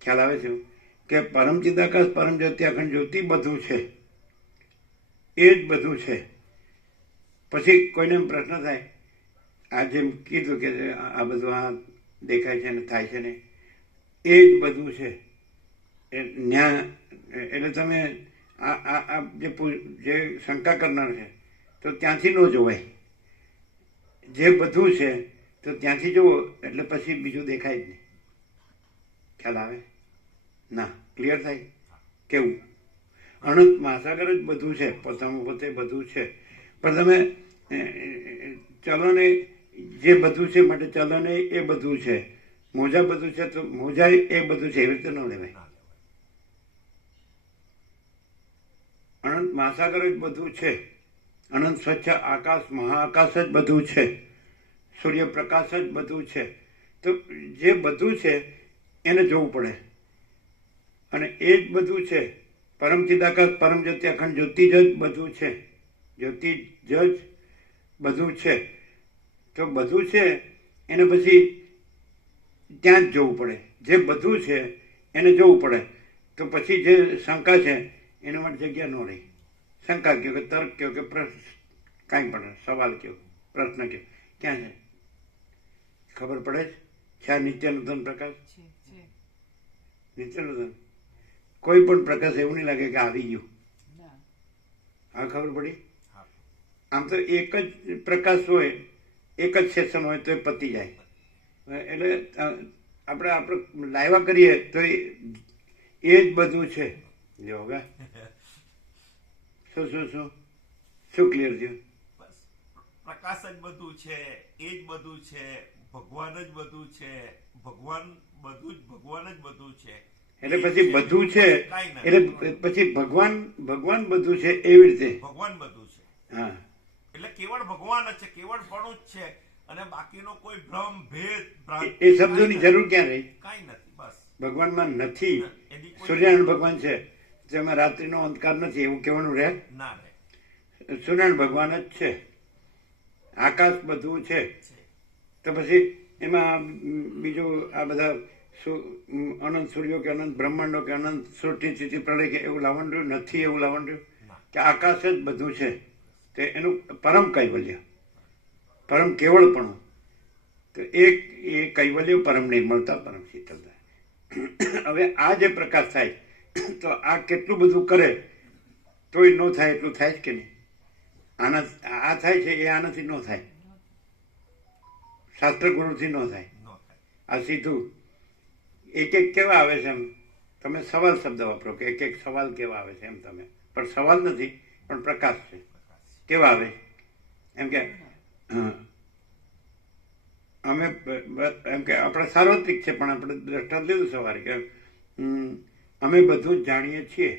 ખ્યાલ આવે છે કે પરમ ચિદાકાશ પરમ જ્યોતિ અખંડ જ્યોતિ બધું છે, એ જ બધું છે. પછી કોઈને એમ પ્રશ્ન થાય, આ જેમ કીધું કે આ બધું આ દેખાય છે ને થાય છે ને, એ જ બધું છે. એટલે તમે આ જે શંકા કરનાર છે તો ત્યાંથી ન જોવાય. જે બધું છે તો ત્યાંથી જુઓ એટલે પછી બીજું દેખાય જ નહીં. ખ્યાલ આવે? ના, ક્લિયર થાય? કેવું? અનંત મહાસાગર જ બધું છે, પોતામાં પોતે બધું છે. પણ તમે ચલો ને, જે બધું છે માટે ચલો ને એ બધું છે, મોજા બધું છે તો મોજા એ બધું છે, એવી રીતે ન લેવાય. અનંત મહાસાગર જ બધું છે. અનંત સ્વચ્છ આકાશ મહાઆકાશ જ બધું છે. સૂર્યપ્રકાશ જ બધું છે. તો જે બધું છે એને જોવું પડે. અને એ જ બધું છે. પરમ ચિદાકાશ પરમ જ્યોતિ અખંડ જ્યોતિ જ બધું છે. જ્યોતિ જ બધું છે. તો બધું છે એને પછી ત્યાં જ જોવું પડે. જે બધું છે એને જોવું પડે. તો પછી જે શંકા છે એના માટે જગ્યા ન રહી. શંકા કહો કે તર્ક કહો કે પ્રશ્ન, કાંઈ પણ સવાલ કહો, પ્રશ્ન કહો, ક્યાં છે? ખબર પડે છે આ નિત્યનૂતન પ્રકાશ? નિત્યનૂતન કોઈ પણ પ્રકાશ એવું નહીં લાગે કે આવી ગયું. હા, ખબર પડી? આમ તો એક જ પ્રકાશ હોય, એક જ સેશન હોય તો એ પતી જાય. એટલે આપણે લાવ્યા કરીએ તો એ જ બધું છે. જો હવે શું ક્લિયર થયું? પ્રકાશ જ બધું છે, એ જ બધું છે, ભગવાન જ બધું છે, ભગવાન જ બધું છે. એટલે પછી બધું છે એટલે પછી ભગવાન બધું છે, એવી રીતે ભગવાન બધું છે. હા, એટલે કેવળ ભગવાન જ છે, કેવળ પણ જ છે, અને બાકીનો કોઈ ભ્રમ ભેદ એ શબ્દોની જરૂર ક્યાં રહી? કાંઈ નથી. બસ ભગવાનમાં નથી. સૂર્યનારાયણ ભગવાન છે, જેમાં રાત્રિનો અંધકાર નથી, એવું કહેવાનું રહે ના રહે. સૂર્યનારાયણ ભગવાન જ છે. આકાશ બધું છે. તો પછી એમાં બીજું આ બધા અનંત સૂર્યો કે અનંત બ્રહ્માંડો કે અનંત સૃષ્ટિ સ્થિતિ પ્રલય કે એવું લાવવાનું રહ્યું નથી. એવું લાવવાનું રહ્યું કે આકાશ જ બધું છે. તે એનું પરમ કૈવલ્ય, પરમ કેવળપણું. તો એ કૈવલ્ય પરમ નિર્મળતા, પરમ શીતળતા. હવે આ જે પ્રકાશ થાય તો આ કેટલું બધું કરે તોય ન થાય એટલું થાય જ કે નહીં? આ થાય છે એ આનાથી ન થાય, શાસ્ત્ર ગુરુથી ન થાય. આ સીધું એક એક કેવા આવે છે એમ તમે સવાલ શબ્દ વાપરો કે એક સવાલ કેવા આવે છે એમ તમે, પણ સવાલ નથી પણ પ્રકાશ છે. કેવા આવે એમ કે અમે એમ કે આપણે સાર્વત્રિક છે પણ આપણે દ્રષ્ટાંત લીધું સવારે કે અમે બધું જ જાણીએ છીએ.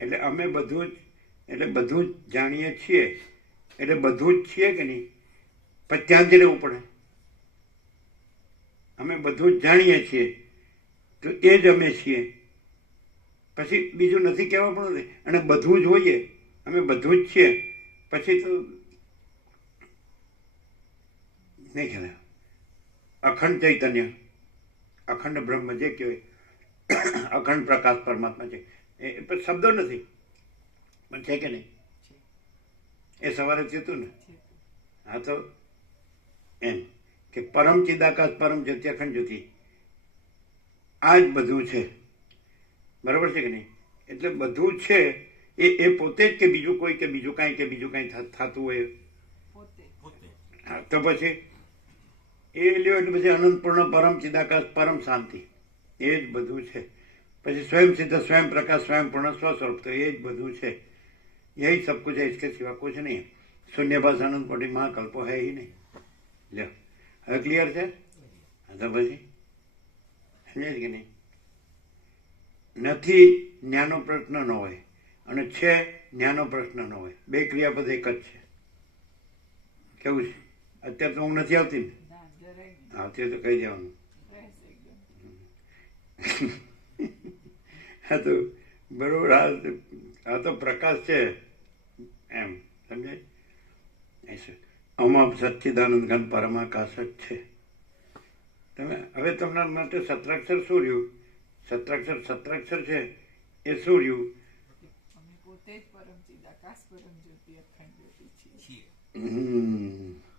એટલે અમે બધું જ જાણીએ છીએ એટલે બધું જ છીએ કે નહીં? પણ ત્યાં જ રહેવું પડે. અમે બધું જ જાણીએ છીએ તો એ જ અમે છીએ. પછી બીજું નથી કહેવા પણ નથી. અને બધું જ હોઈએ, અમે બધું જ છીએ, પછી તો નહીં ખ્યાલ. અખંડ ચૈતન્ય, અખંડ બ્રહ્મ જે કહેવાય, અખંડ પ્રકાશ પરમાત્મા છે. એ શબ્દો નથી પણ છે કે નહીં? એ સવારે થયું ને. હા, તો એમ કે પરમ ચિદાકાશ પરમ જ્યોતિ અખંડ જ્યોતિ આ જ બધું છે. બરાબર છે કે નહીં? એટલે બધું છે એ પોતે જ કે બીજું કોઈ કે બીજું કાંઈ થતું હોય? હા, તો પછી એ લ્યો એટલે પછી અનંતપૂર્ણ પરમ ચિદાકાશ પરમ શાંતિ એ જ બધું છે. પછી સ્વયં સિદ્ધ સ્વયં પ્રકાશ સ્વયં પૂર્ણ સ્વસ્વરૂપ તો એ જ બધું છે. यही सब कुछ है, इसके सिवा कुछ नहीं. शून्यभास अनंत कोटि महाकल्पो है ही नहीं. लो, હવે ક્લિયર છે? તો પછી સમજાય કે નહીં? નથી ન્યાનો પ્રશ્ન ન હોય અને છે ન્યાનો પ્રશ્ન ન હોય. બે ક્રિયાપદ એક જ છે. કેવું છે? અત્યારે તો હું નથી આવતી ને, આવતી હોય તો કહી દેવાનું. હા તો બરોબર. આ તો પ્રકાશ છે એમ સમજાય. અમાપ સચ્ચિદાનંદ ઘન પરમાકાશ જ છે. તમે હવે તમારા માટે સત્રાક્ષર શું રહ્યું? સત્રાક્ષર છે એ શું રહ્યું?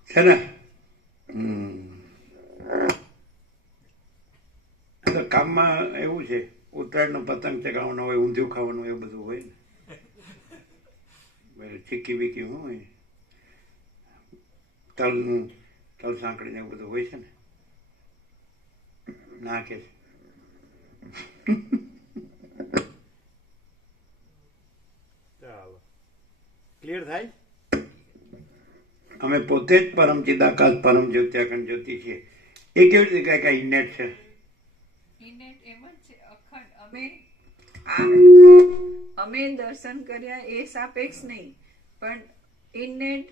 છે ને? તો કામમાં એવું છે, ઉત્તરાયણનો પતંગ ચગાવવાનો હોય, ઊંધિયું ખાવાનું એવું બધું હોય ને, ચીકી બીકી હોય, તલ સાંકળી ને એવું બધું હોય છે ને. ના કે ચાલો ક્લિયર થાય. અમે પોતે જ પરમ ચિદાકાશ પરમ જ્યોત્યાખંડ જ્યોતિ છીએ. એ કેવી રીતે કઈ કઈ ઇનેટ છે? ઇનેટ એમ જ છે, અખંડ. અમે દર્શન કર્યા એ સાપેક્ષ નહીં, પણ ઇનેટ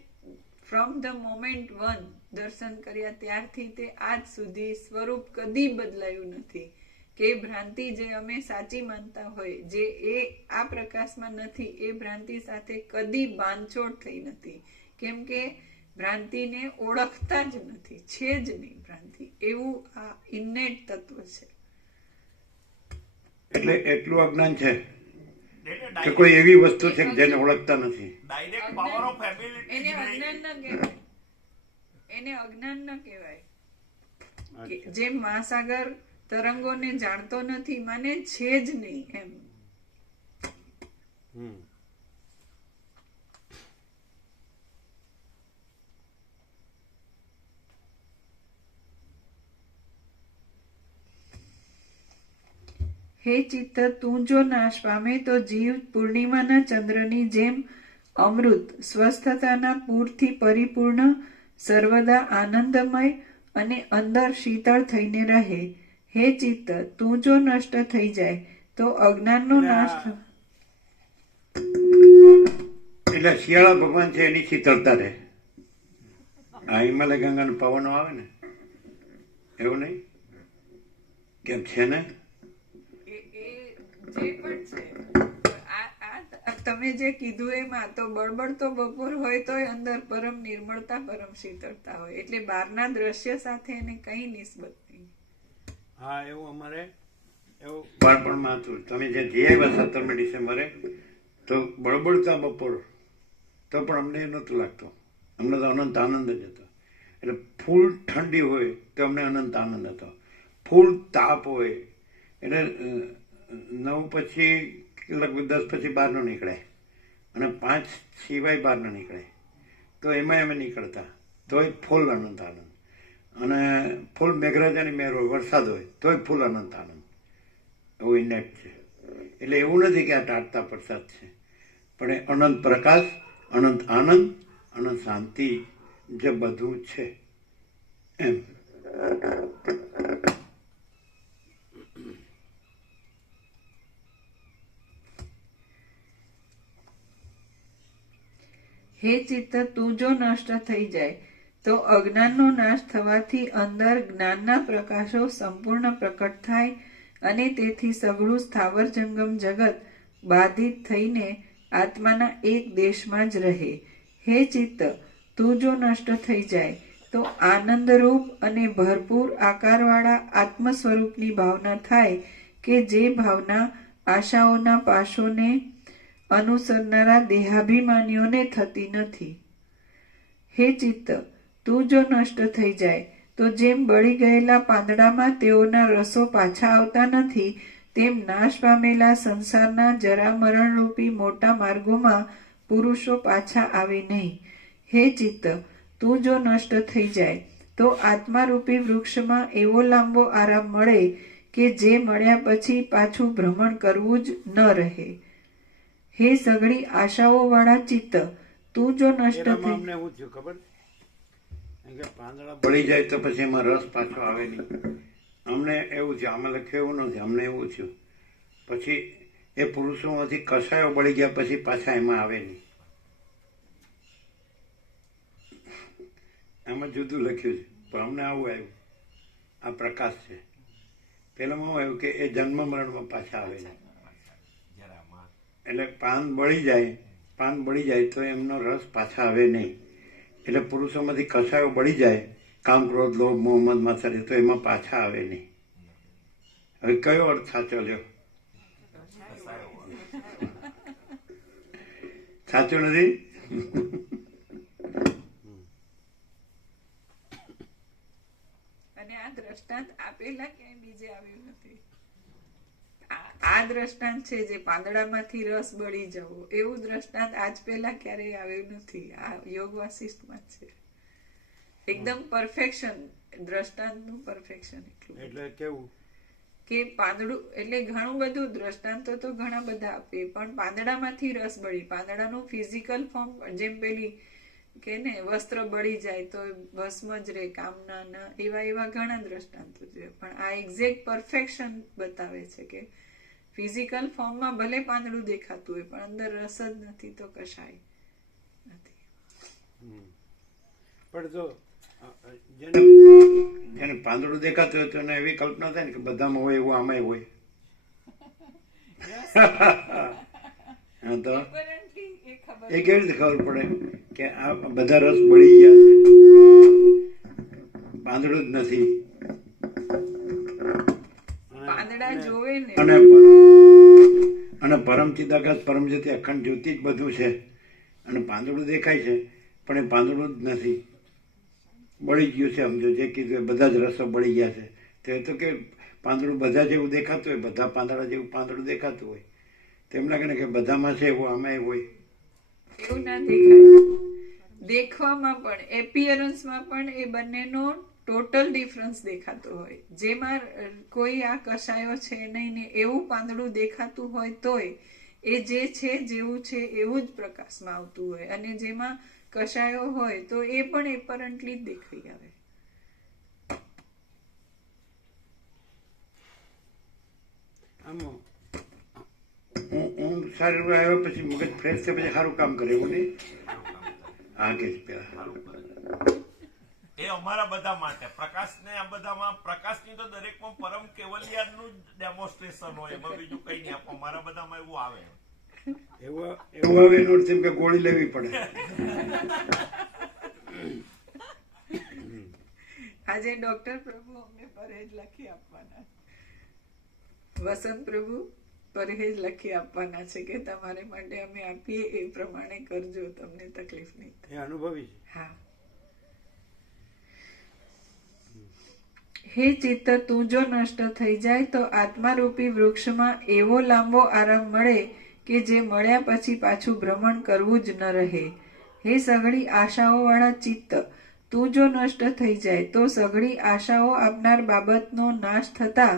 ફ્રોમ ધ મોમેન્ટ વન દર્શન કર્યા ત્યારથી તે આજ સુધી સ્વરૂપ કદી બદલાયું નથી. કે ભ્રાંતિ જે અમે સાચી માનતા હોય, જે એ આ પ્રકાશમાં નથી, એ ભ્રાંતિ સાથે કદી બાંધછોડ થઈ નથી. કેમ કે ભ્રાંતિને ઓળખતા જ નથી, છે જ નહીં ભ્રાંતિ. એવું આ ઇનેટ તત્વ છે. એટલે એટલું અજ્ઞાન છે કે કોઈ એવી વસ્તુ છે જેને ઓળખતા નથી. ડાયરેક્ટ પાવર ઓફ એબિલિટી એને અજ્ઞાન ન કહેવાય. એને અજ્ઞાન ન કહેવાય. જેમ મહાસાગર તરંગોને જાણતો નથી, માને છે જ નહીં એમ. હે ચિત્ત, તું જો નાશ પામે તો જીવ પૂર્ણિમાના ચંદ્રની જેમ અમૃત સ્વસ્થતાના પૂરથી પરિપૂર્ણ, સર્વદા આનંદમય અને અંદર શીતળ થઈને રહે. હે ચિત્ત, તું જો નષ્ટ થઈ જાય તો અજ્ઞાનનો નાશ એટલે શિયાળા ભગવાન છે એની શીતળતા રહે. આ હિમાલય ગંગાનો પવનો આવે ને એવું નહીં કેમ છે ને? જે પણ છે તમે જે કીધું એમાં તો બળબડ તો બપોર હોય તોય અંદર પરમ નિર્મળતા, પરમ શીતળતા હોય. એટલે બહારના દ્રશ્ય સાથે એને કઈ નિસ્બત નહીં. હા એવું અમારે એવું બાળપણમાં હતું. તમે જે જઈ આવ્યા 17મી ડિસેમ્બરે તો બળબડતા બપોર તો પણ અમને એ નહોતું લાગતું. અમને તો અનંત આનંદ જ હતો. એટલે ફૂલ ઠંડી હોય તો અમને અનંત આનંદ હતો. ફૂલ તાપ હોય એટલે 9 પછી લગભગ 10 પછી બહાર ન નીકળે અને 5 સિવાય બહાર ન નીકળે તો એમાં અમે નીકળતા તોય ફૂલ અનંત આનંદ. અને ફૂલ મેઘરાજાની મહેર હોય, વરસાદ હોય તોય ફૂલ અનંત આનંદ. એવું ઇનેટ છે. એટલે એવું નથી કે આ ટાટતા પ્રસાદ છે, પણ એ અનંત પ્રકાશ, અનંત આનંદ, અનંત શાંતિ જે બધું છે એમ. હે ચિત્ત, તું જો નષ્ટ થઈ જાય તો અજ્ઞાનનો નાશ થવાથી અંદર જ્ઞાનના પ્રકાશો સંપૂર્ણ પ્રકટ થાય અને તેથી સઘળું સ્થાવર જંગમ જગત બાધિત થઈને આત્માના એક દેશમાં જ રહે. હે ચિત્ત, તું જો નષ્ટ થઈ જાય તો આનંદરૂપ અને ભરપૂર આકારવાળા આત્મ સ્વરૂપની ભાવના થાય કે જે ભાવના આશાઓના પાશોને અનુસરનારા દેહાભિમાનીઓને થતી નથી. હે ચિત્ત, તું જો નષ્ટ થઈ જાય તો જેમ બળી ગયેલા પાંદડામાં તેઓના રસો પાછા આવતા નથી, તેમ નાશ પામેલા સંસારના જરા મરણરૂપી મોટા માર્ગોમાં પુરુષો પાછા આવે નહીં. હે ચિત્ત, તું જો નષ્ટ થઈ જાય તો આત્મારૂપી વૃક્ષમાં એવો લાંબો આરામ મળે કે જે મળ્યા પછી પાછું ભ્રમણ કરવું જ ન રહે. હે સઘળી આશાઓ વાળા ચિત્ત, તું જો નષ્ટ થઈ અમને એવું થયું ખબર, પાંદડા બળી જાય તો પછી એમાં રસ પાછો આવે નહીં અમને એવું થયું, આમાં લખ્યું એવું નથી, અમને એવું થયું પછી એ પુરુષોમાંથી કસાયો બળી ગયા પછી પાછા એમાં આવે નહીં. આમાં જુદું લખ્યું છે પણ અમને આવું આવ્યું, આ પ્રકાશ છે. પેલામાં એવું આવ્યું કે એ જન્મ મરણમાં પાછા આવે છે. એટલે પાન બળી જાય તો એમનો રસ પાછા આવે નહીં. એટલે પુરુષોમાંથી કસાયો બળી જાય, કામ, ક્રોધ, લોભ, મોહ, મદ, માત્સર્ય, તો એમાં પાછા આવે નહીં. હવે કયો અર્થ સાચો લ્યો? સાચો નથી? અને આ દ્રષ્ટાંત આપેલા ક્યાંય બીજે આવ્યું નથી. આ દ્રષ્ટાંત છે જે પાંદડામાંથી રસ બળી જવો, એવું દ્રષ્ટાંત આજ પહેલા ક્યારેય આવ્યું નથી. આ યોગ વાસિષ્ઠમાં છે. એકદમ પરફેક્શન, દ્રષ્ટાંતનું પરફેક્શન એટલું. એટલે કેવું કે પાંદડું એટલે ઘણું બધું દ્રષ્ટાંતો તો ઘણા બધા આપે, પણ પાંદડામાંથી રસ બળી, પાંદડાનું ફિઝિકલ ફોર્મ, જેમ પેલી કે ને વસ્ત્ર બળી જાય તો ભસ્મ જ રે, કામના ન, એવા ઘણા દ્રષ્ટાંતો છે. પણ આ એક્ઝેક્ટ પરફેક્શન બતાવે છે કે ફિઝિકલ ફોર્મમાં ભલે પાંદડું દેખાતું હોય પણ અંદર રસ જ નથી તો કશાય નથી. પણ જો જેને પાંદડું દેખાતું હોય તો એને એવી કલ્પના થાય ને કે બધામાં હોય એવું આમાંય હોય. હા તો એ કેવી રીતે ખબર પડે કે આ બધા રસ બળી ગયા છે, પાંદડું જ નથી? પાંદડા જોવે ને, અને પરમ ચિદાકાશ પરમ જ્યોતિ અખંડ જ્યોતિ જ બધું છે, અને પાંદડું દેખાય છે પણ એ પાંદડું જ નથી, બળી ગયું છે. સમજો જે કીધું બધા જ રસો બળી ગયા છે. તો કે પાંદડું બધા જેવું દેખાતું હોય, બધા પાંદડા જેવું પાંદડું દેખાતું હોય, તેમ લાગે ને કે બધામાં છે એવું આમાં હોય. એવું ના દેખાય. દેખવામાં પણ, એપિયરન્સમાં પણ એ બંનેનો ટોટલ ડિફરન્સ દેખાતો હોય. જેમાં કોઈ આ કશાયો છે નહીં ને એવું પાંદડું દેખાતું હોય તોય એ જે છે જેવું છે એવું જ પ્રકાશમાં આવતું હોય, અને જેમાં કશાયો હોય તો એ પણ એપરન્ટલી જ દેખાઈ આવે. આમાં ઊંઘ સારી આવ્યો પછી મગજ ફ્રેશ થાય પછી સારું કામ કરે એવું નહીં? હા કે પેલા એ અમારા બધા માટે પ્રકાશને આ બધામાં પ્રકાશની તો દરેકમાં પરમ કેવલિયાનું ડેમોન્સ્ટ્રેશન હોય, એમાં બીજું કઈ નહીં. અમારા બધામાં એવું આવે, એવું આવે એનો અર્થ એમ કે ગોળી લેવી પડે. આજે ડોક્ટર પ્રભુ અમને પरहेજ લખી આપવાના, વસંત પ્રભુ પरहेજ લખી આપવાના છે કે તમારે માટે અમે આપીએ એ પ્રમાણે કરજો, તમને તકલીફ નહીં થાય. એ અનુભવી છે. હા. હે ચિત્ત, તું જો નષ્ટ થઈ જાય તો આત્મારૂપી વૃક્ષમાં એવો લાંબો આરામ મળે કે જે મળ્યા પછી પાછું ભ્રમણ કરવું જ ન રહે. હે સઘળી આશાઓ વાળા ચિત્ત, તું જો નષ્ટ થઈ જાય તો સઘળી આશાઓ આપનાર બાબતનો નાશ થતા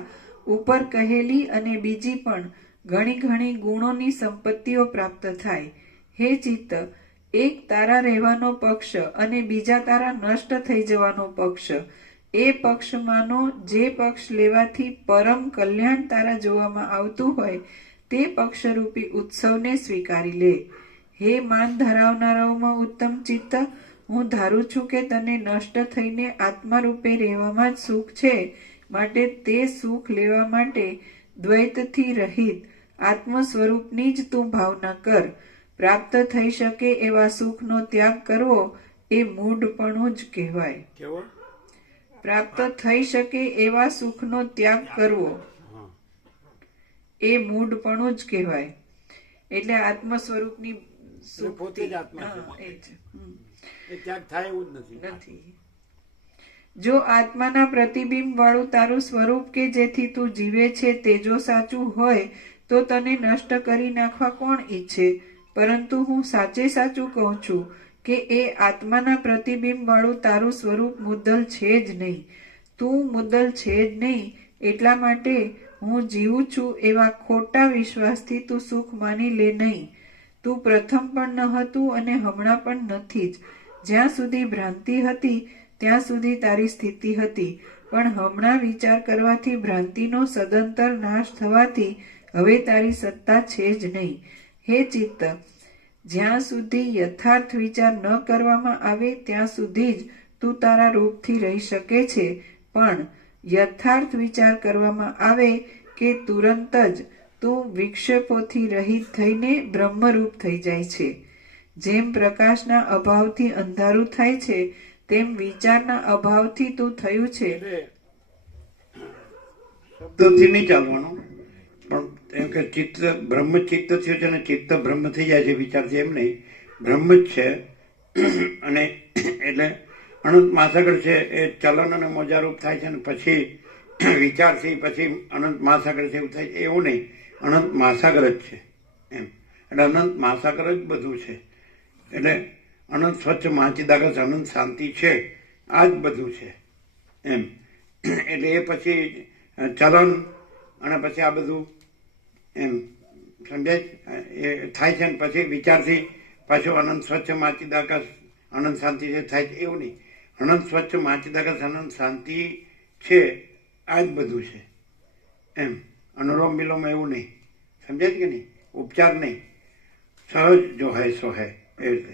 ઉપર કહેલી અને બીજી પણ ઘણી ઘણી ગુણોની સંપત્તિઓ પ્રાપ્ત થાય. હે ચિત્ત, એક તારા રહેવાનો પક્ષ અને બીજા તારા નષ્ટ થઈ જવાનો પક્ષ, એ પક્ષમાંનો જે પક્ષ લેવાથી પરમ કલ્યાણ તારા જોવામાં આવતું હોય તે પક્ષરૂપી ઉત્સવને સ્વીકારી લે. હે માન ધરાવનારાઓમાં ઉત્તમ ચિત્ત, હું ધારું છું કે તને નષ્ટ થઈને આત્મારૂપે રહેવામાં જ સુખ છે, માટે તે સુખ લેવા માટે દ્વૈતથી રહિત આત્મ સ્વરૂપની જ તું ભાવના કર. પ્રાપ્ત થઈ શકે એવા સુખનો ત્યાગ કરવો એ મૂઢપણું જ કહેવાય. કેવો? પ્રાપ્ત થઈ શકે એવા સુખનો ત્યાગ કરવો એ મૂઢપણું જ કહેવાય. એટલે આત્મ સ્વરૂપની પોતે જ આત્મા છે, એ ત્યાગ થાય એવું જ નથી. જો આત્માના પ્રતિબિંબ વાળું તારું સ્વરૂપ કે જેથી તું જીવે છે તે જો સાચું હોય તો તને નષ્ટ કરી નાખવા કોણ ઈચ્છે? પરંતુ હું સાચે સાચું કહું છું કે એ આત્માના પ્રતિબિંબ વાળું તારું સ્વરૂપ મુદ્દલ છે જ નહીં. તું મુદ્દલ છે જ નહીં એટલા માટે હું જીવું છું એવા ખોટા વિશ્વાસથી તું સુખ માની લે નહીં. તું પ્રથમ પણ ન હતું અને હમણાં પણ નથી જ. જ્યાં સુધી ભ્રાંતિ હતી ત્યાં સુધી તારી સ્થિતિ હતી, પણ હમણાં વિચાર કરવાથી ભ્રાંતિનો સદંતર નાશ થવાથી હવે તારી સત્તા છે જ નહીં. હે ચિત્ત, જ્યાં સુધી યથાર્થ વિચાર ન કરવામાં આવે ત્યાં સુધી જ તું તારા રૂપથી રહી શકે છે, પણ યથાર્થ વિચાર કરવામાં આવે કે તુરંત જ તું વિક્ષેપોથી રહિત થઈને બ્રહ્મરૂપ થઈ જાય છે. જેમ પ્રકાશના અભાવથી અંધારું થાય છે તેમ વિચારના અભાવથી તું થયું છે. શબ્દોથી નહીં ચાલવાનું, પણ એમ કે ચિત્ત બ્રહ્મ ચિત્ત થયું છે ને ચિત્ત બ્રહ્મ થઈ જાય છે વિચારથી, એમ નહીં, બ્રહ્મ જ છે. અને એટલે અનંત મહાસાગર છે એ ચલન અને મોજારૂપ થાય છે ને પછી વિચારથી પછી અનંત મહાસાગર છે એવું થાય, એવું નહીં, અનંત મહાસાગર જ છે એમ. એટલે અનંત મહાસાગર જ બધું છે. એટલે અનંત સ્વચ્છ મહાચિદાકાશ અનંત શાંતિ છે, આ જ બધું છે એમ. એટલે એ પછી ચલન અને પછી આ બધું એમ સમજાય એ થાય છે ને પછી વિચારથી પાછું અનંત સ્વચ્છ મહાચિદાકાશ અનંત શાંતિ છે થાય છે, એવું નહીં, અનંત સ્વચ્છ મહાચિદાકાશ અનંત શાંતિ છે, આ જ બધું છે એમ. અનુલોમ વિલોમ એવું નહીં, સમજાય કે નહીં, ઉપચાર નહીં, સહજ જો હૈ સો હૈ એવી રીતે.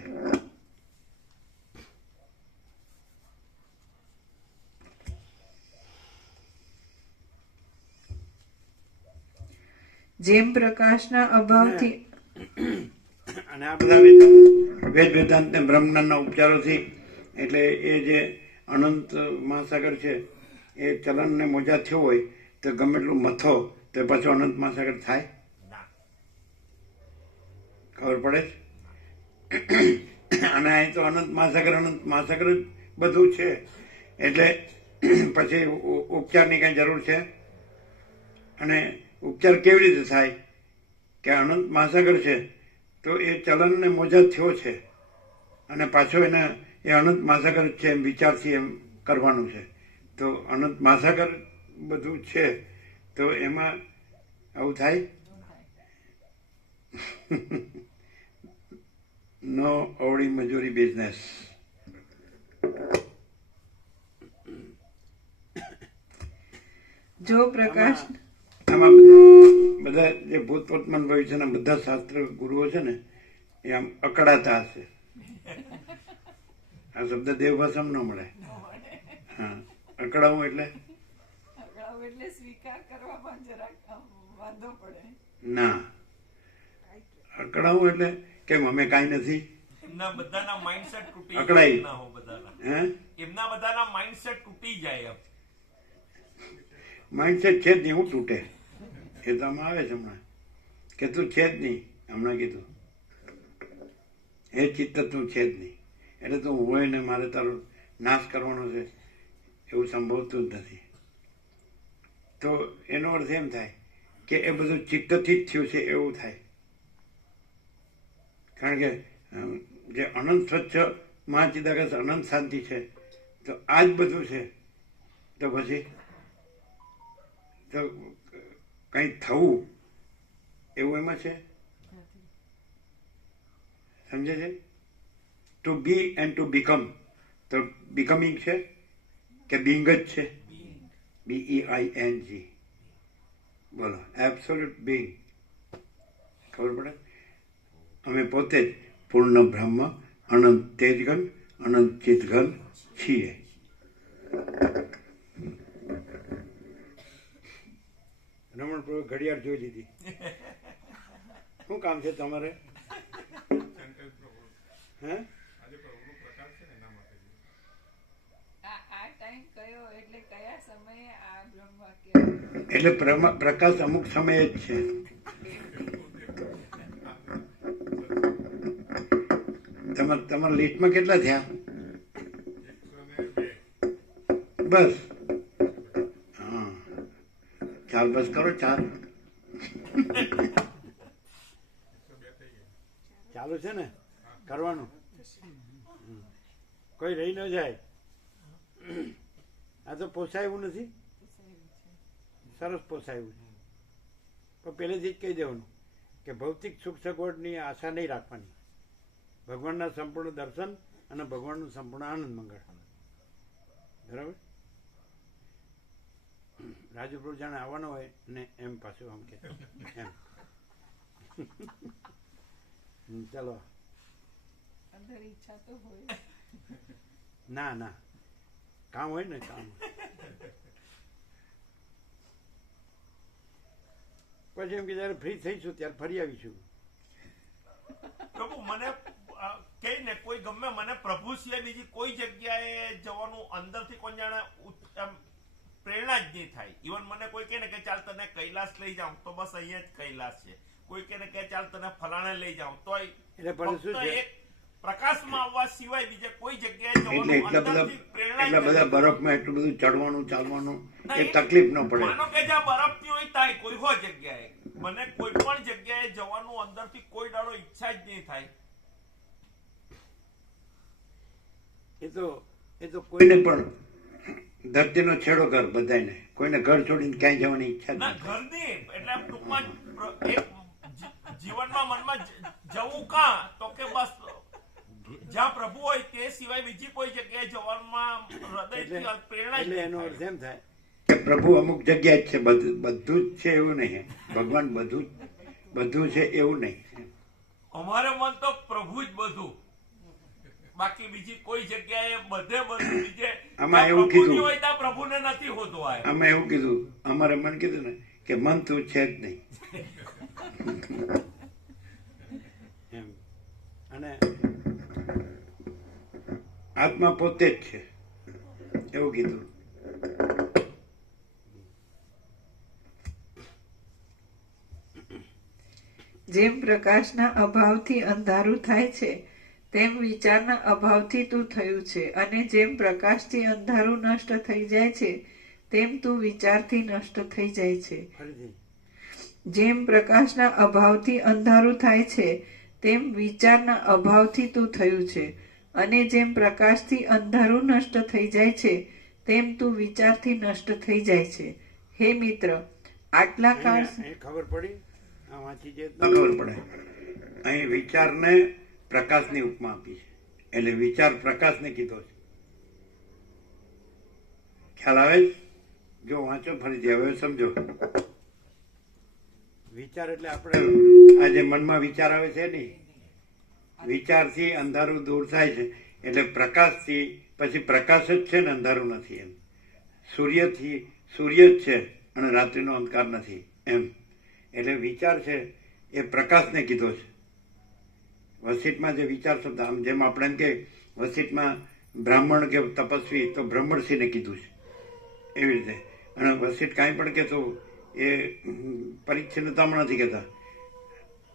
જેમ પ્રકાશના અભાવથી અને આ બધા વેદ વેદાંત ને બ્રહ્મજ્ઞાનના ઉપચારોથી એટલે એ જે અનંત મહાસાગર છે એ ચલન ને મોજા થયો હોય તો ગમે એટલું મથો તો પાછું અનંત મહાસાગર થાય, ખબર પડે છે. અને અહીં તો અનંત મહાસાગર જ બધું છે. એટલે પછી ઉપચારની કઈ જરૂર છે. અને ઉપચાર કેવી રીતે થાય કે અનંત મહાસાગર છે તો એ ચલન ને મોજા થયો છે અને પાછો એને એ અનંત મહાસાગર છે એમ વિચારથી એમ કરવાનું છે. તો અનંત મહાસાગર બધું છે તો એમાં આવું થાય. નો અવળી મજૂરી બિઝનેસ. જો પ્રકાશ આમાં બધા જે ભૂત વર્તમાન ભવિષ્યના બધા શાસ્ત્ર ગુરુઓ છે ને એ આમ અકળાતા હશે. આ શબ્દ દેવ ભાષામાં ન મળે. હા, અકળાવું એટલે સ્વીકાર કરવામાં જરાક વાંધો પડે. ના, અકળાવું એટલે કેમ અમે કાંઈ નથી. એમના બધાના માઇન્ડસેટ તૂટી અકળાઈ. ના હો બધાના. હે, એમના બધાના માઇન્ડસેટ તૂટી જાય એમ. માઇન્ડસેટ છે જ નહીં, હું તૂટે એ તો આમાં આવે છે હમણાં કે તું છે જ નહીં. હમણાં કીધું એ ચિત્ત તું છે જ નહીં એટલે તું હોય ને મારે તારો નાશ કરવાનો છે એવું સંભવતું જ નથી. તો એનો અર્થ એમ થાય કે એ બધું ચિત્તથી જ થયું છે એવું થાય. કારણ કે જે અનંત સ્વચ્છ મહાચિદાકાશ અનંત શાંતિ છે તો આ જ બધું છે. તો પછી તો કંઈ થવું એવું એમાં છે, સમજે છે? To be and to become, તો બીકમિંગ છે કે બિંગ જ છે? BEING. બોલો, એબ્સોલ્યુટ બિંગ. ખબર પડે? અમે પોતે જ પૂર્ણ બ્રહ્મ અનંત તેજઘન અનંત ચિતઘન છીએ. રમણ પ્રભુ ઘડિયાળ જોઈ લીધી. શું કામ છે તમારે? હે, એટલે પ્રકાશ અમુક સમયે જ છે. તમારા લિસ્ટમાં કેટલા થયા? બસ. હા, ચાલ બસ કરો, ચાલ. ચાલુ છે ને કરવાનું, કોઈ રહી ન જાય. આ તો પોસાય એવું નથી, સરસ પોસાયું છે. પણ પહેલેથી જ કહી દેવાનું કે ભૌતિક સુખ સગવડની આશા નહીં રાખવાની. ભગવાનના સંપૂર્ણ દર્શન અને ભગવાનનું સંપૂર્ણ આનંદ મંગળ. બરાબર? રાજુપ્રભુ જાણે આવવાનો હોય ને એમ પાછું આમ કે એમ ચાલો અંદર ઈચ્છા તો હોય. ના ના કામ હોય ને કામ પછી એમ કે જયારે ફ્રી થઈશું ત્યારે ફરી આવીશું. પ્રભુ મને કઈ ને કોઈ ગમે મને પ્રભુ સિવાય બીજી કોઈ જગ્યાએ જવાનું અંદરથી કોણ જાણે પ્રેરણા જ નહીં થાય. ઇવન મને કોઈ કહે ને કે ચાલ તને કૈલાસ લઈ જાઉં તો બસ અહીંયા જ કૈલાસ છે. કોઈ કહે ને કે ચાલ તને ફલાણે લઈ જાઉં તો એટલે પણ શું છે પ્રકાશમાં આવવા સિવાય બીજે કોઈ જગ્યાએ એટલે જવાનું અંદરથી પ્રેરણા એટલા બધા બરફમાં એટલું બધું ચડવાનું ચાલવાનું એ તકલીફ ન પડે. માનો કે જ્યાં બરફની હોય ત્યાં કોઈ હો જગ્યાએ મને કોઈ પણ જગ્યાએ જવાનું અંદરથી કોઈ દાડો ઈચ્છા જ નહીં થાય. એ તો કોઈને પણ ધરતીનો છેડો કર બધાને, કોઈને ઘર છોડીને ક્યાંય જવાની ઈચ્છા જ ના નથી. ઘરની એટલે ટૂંકમાં એક જીવનમાં મનમાં જવું કાં તો કે બસ જ્યાં પ્રભુ હોય તે સિવાય બીજી કોઈ જગ્યાએ જવામાં હૃદયથી પ્રેરણા જ એટલે નહીં એનો થાય. અર્થ એમ થાય કે પ્રભુ અમુક જગ્યાએ જ છે, બધું જ છે એવું નહીં. ભગવાન બધું છે એવું નહીં. અમારે મન તો પ્રભુ જ બધું, બાકી બીજી કોઈ જગ્યાએ બધે બધું બીજે આમાં એવું પ્રભુની કીધું. હોય ત્યાં પ્રભુને નથી હોતું. આ આમાં એવું કીધું, અમારે મન કીધું ને કે મન તું છે જ નહીં એમ. અને આત્મા પોતે જ છે એવું કીધું. જેમ પ્રકાશના અભાવથી અંધારું થાય છે તેમ વિચારના અભાવથી તું થયું છે, અને જેમ પ્રકાશથી અંધારું નષ્ટ થઈ જાય છે તેમ તું વિચારથી નષ્ટ થઈ જાય છે. ફરીથી જેમ પ્રકાશના અભાવથી અંધારું થાય છે તેમ વિચારના અભાવથી તું થયું છે, અને જેમ પ્રકાશથી અંધારું નષ્ટ થઈ જાય છે તેમ તું વિચારથી નષ્ટ થઈ જાય છે. હે મિત્ર, આટલા કાળ અહીં ખબર પડી આ વાંચી જે ખબર પડે. અહીં વિચારને પ્રકાશની ઉપમા આપી છે, એટલે વિચાર પ્રકાશને કીધો છે. ખ્યાલ આવે છે? જો વાંચો ફરીથી, હવે સમજો. વિચાર એટલે આપણે આ જે મનમાં વિચાર આવે છે ને, વિચારથી અંધારું દૂર થાય છે, એટલે પ્રકાશથી પછી પ્રકાશ જ છે ને અંધારું નથી એમ. સૂર્યથી સૂર્ય જ છે અને રાત્રિનો અંધકાર નથી એમ. એટલે વિચાર છે એ પ્રકાશને કીધો છે. વસિષ્ઠમાં જે વિચાર શબ્દ, આમ જેમ આપણે એમ કે વસિષ્ઠમાં બ્રાહ્મણ કે તપસ્વી તો બ્રહ્મર્ષિને કીધું છે એવી રીતે. અને વસિષ્ઠ કાંઈ પણ કહેતો એ પરિચ્છિન્નતામાં નથી કહેતા,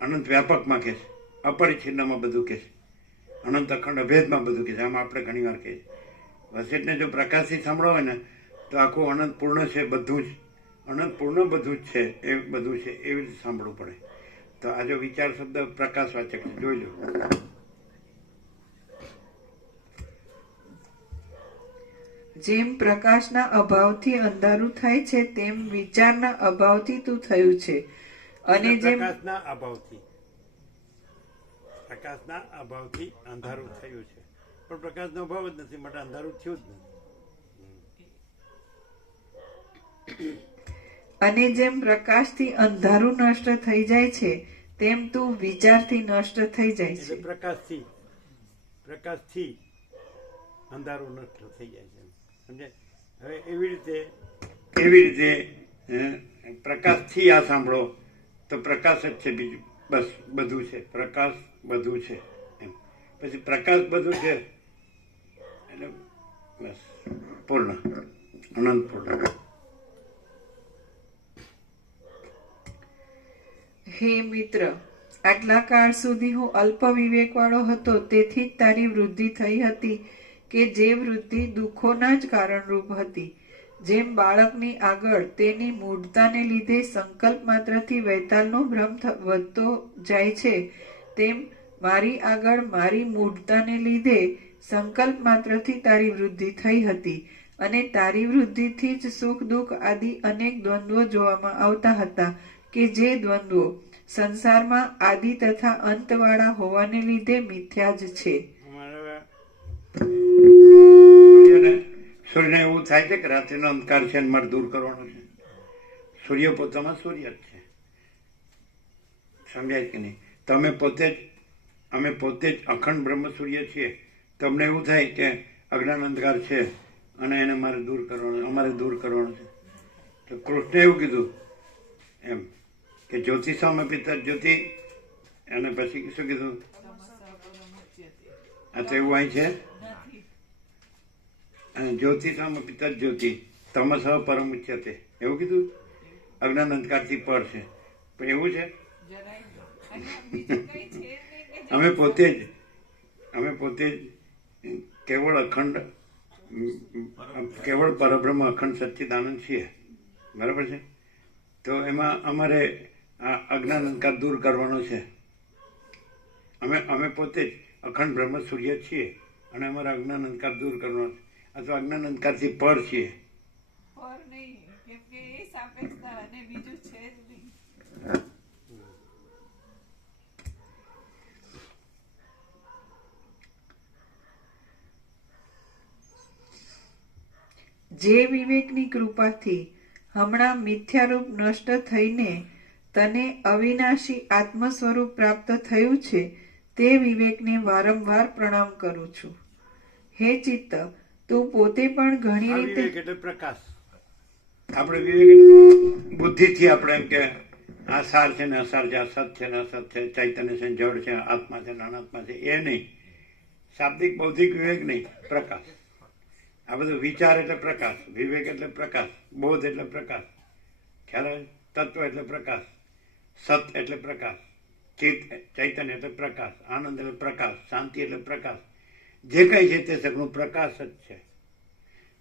અનંત વ્યાપકમાં કહે છે, અપરિચ્છિન્નમાં બધું કહે છે, અનંત અખંડ અભેદમાં બધું કહે છે. આમાં આપણે ઘણી વાર કહીએ વસિષ્ઠને જો પ્રકાશથી સાંભળો હોય ને તો આખું અનંત પૂર્ણ છે, બધું જ અનંત પૂર્ણ બધું જ છે, એ બધું છે એવી રીતે સાંભળવું પડે. તો આ જો વિચાર શબ્દ પ્રકાશવાચક છે, જોઈ લો. જેમ પ્રકાશના અભાવથી અંધારું થાય છે તેમ વિચારના અભાવથી તું થયું છે, અને જેમ પ્રકાશના અભાવથી અંધારું થયું છે. પણ પ્રકાશનો અભાવ જ નથી માટે અંધારું થયું જ નથી. અને જેમ પ્રકાશથી અંધારું નષ્ટ થઈ જાય છે તેમ તું વિચારથી નષ્ટ થઈ જાય એટલે છે. પ્રકાશથી અંધારું નષ્ટ થઈ જાય છે. સમજે? હવે એવી રીતે પ્રકાશથી આ સાંભળો તો પ્રકાશ જ છે, બીજું બસ બધું છે. પ્રકાશ બધું છે એમ. પછી પ્રકાશ બધું છે એટલે બસ પૂર્ણ, અનંત પૂર્ણ. હે મિત્ર, આટલા કાળ સુધી હું અલ્પ વિવેકવાળો હતો, તેથી જ તારી વૃદ્ધિ થઈ હતી કે જે વૃદ્ધિ દુઃખોના જ કારણરૂપ હતી. જેમ બાળકની આગળ તેની મૂઢતાને લીધે સંકલ્પ માત્રથી વૈતાલનો ભ્રમ વધતો જાય છે, તેમ મારી આગળ મારી મૂઢતાને લીધે સંકલ્પ માત્રથી તારી વૃદ્ધિ થઈ હતી, અને તારી વૃદ્ધિથી જ સુખ દુઃખ આદિ અનેક દ્વંદ્વો જોવામાં આવતા હતા, કે જે દ્વંદ્વો સંસારમાં આદિ તથા અંતવાળા હોવાને લીધે મિથ્યા જ છે. સૂર્યને એવું એવું થાય છે કે રાત્રિનો અંધકાર છે અને મારે દૂર કરવાનો છે? સૂર્ય પોતામાં સૂર્ય જ છે. સમજાય કે નહીં? તમે પોતે જ અમે પોતે જ અખંડ બ્રહ્મ સૂર્ય છીએ. તમને એવું થાય કે અજ્ઞાન અંધકાર છે અને એને મારે દૂર કરવાનો, અમારે દૂર કરવાનો છે. તો કૃષ્ણે એવું કીધું એમ કે જ્યોતિ સામે પિતા જ્યોતિ, અને પછી શું કીધું? આ તો એવું અહીં છે, અને જ્યોતિ સામે પિતા જ્યોતિ તમસ પરમ ઉચ્યતે, એવું કીધું. અજ્ઞાન અંધકારથી પર છે, પણ એવું છે? અમે પોતે જ કેવળ અખંડ, કેવળ પરબ્રહ્મ અખંડ સચ્ચિદાનંદ છીએ, બરાબર છે? તો એમાં અમારે આ અજ્ઞાન અંધકાર દૂર કરવાનો છે. અમે પોતે જ અખંડ બ્રહ્મ સૂર્ય છીએ અને અમારા અજ્ઞાન અંધકાર દૂર કરવાનો છે, અથવા અજ્ઞાન અંધકારથી પર છીએ. પર નહીં, કેમ કે એ સાપેક્ષતા અને બીજું છે જ નહીં. જે વિવેકની કૃપાથી હમણાં મિથ્યારૂપ નષ્ટ થઈને તને અવિનાશી આત્મ સ્વરૂપ પ્રાપ્ત થયું છે, તે વિવેકને વારંવાર પ્રણામ કરું છું. હે ચિત્ત, તું પોતે પણ ઘણી વિવેક રીતે એટલે પ્રકાશ. આપણે વિવેક બુદ્ધિથી આપણે એમ કે આ સાર છે ને અસાર છે, આ સત છે ને અસત છે, ચૈતન્ય છે, જળ છે, આત્મા છે ને અનાત્મા છે, એ નહીં. શાબ્દિક બૌદ્ધિક વિવેક નહીં, પ્રકાશ. આ બધું વિચાર એટલે પ્રકાશ, વિવેક એટલે પ્રકાશ, બોધ એટલે પ્રકાશ, ખ્યાલ આવે? તત્વ એટલે પ્રકાશ, સત એટલે પ્રકાશ, ચૈતન્ય એટલે પ્રકાશ, આનંદ એટલે પ્રકાશ, શાંતિ એટલે પ્રકાશ. જે કઈ છે તે સગળું પ્રકાશ જ છે.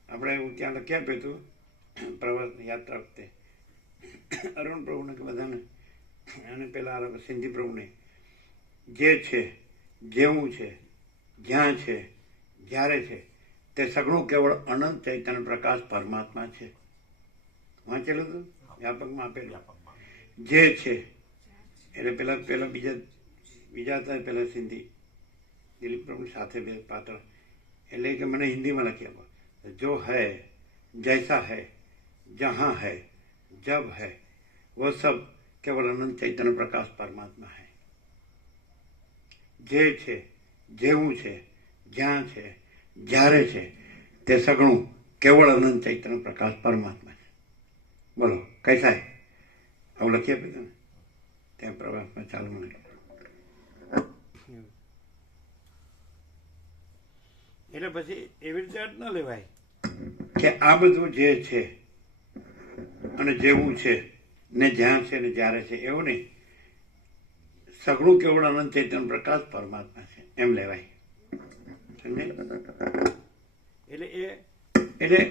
આપણે એવું ત્યાં લખી આપ્યું હતું પ્રવાસ યાત્રા વખતે અરુણ પ્રભુને કે બધાને, અને પેલા સિંધી પ્રભુને, જે છે, જેવું છે, જ્યાં છે, જ્યારે છે, તે સગળું કેવળ અનંત ચૈતન્ય પ્રકાશ પરમાત્મા છે. વાંચેલું હતું, વ્યાપકમાં આપેલું. જે છે એટલે પેલા બીજા હતા, પેલા સિંધી દિલીપ પ્રભુ સાથે બે પાત્ર, એટલે કે મને હિન્દીમાં લખી આપો. જો હૈ, જૈસા હૈ, જહાં હૈ, જબ હૈ, वो सब केवल अनंत चैतन्य प्रकाश परमात्मा है. જે છે, જેવું છે, જ્યાં છે, જ્યારે છે, તે સગળું કેવળ અનંત ચૈતન્ય પ્રકાશ પરમાત્મા છે. બોલો કઈ થાય? આવું લખી આપ્યું હતું ને ત્યાં પ્રવાસમાં ચાલુ મને. એટલે પછી એવી રીતે અર્થ ન લેવાય કે આ બધું જે છે અને જેવું છે ને જ્યાં છે ને જ્યારે છે, એવું નહીં. સગળું કેવળ અનંત ચૈતન્ય પ્રકાશ પરમાત્મા છે એમ લેવાય. સમજાય? એટલે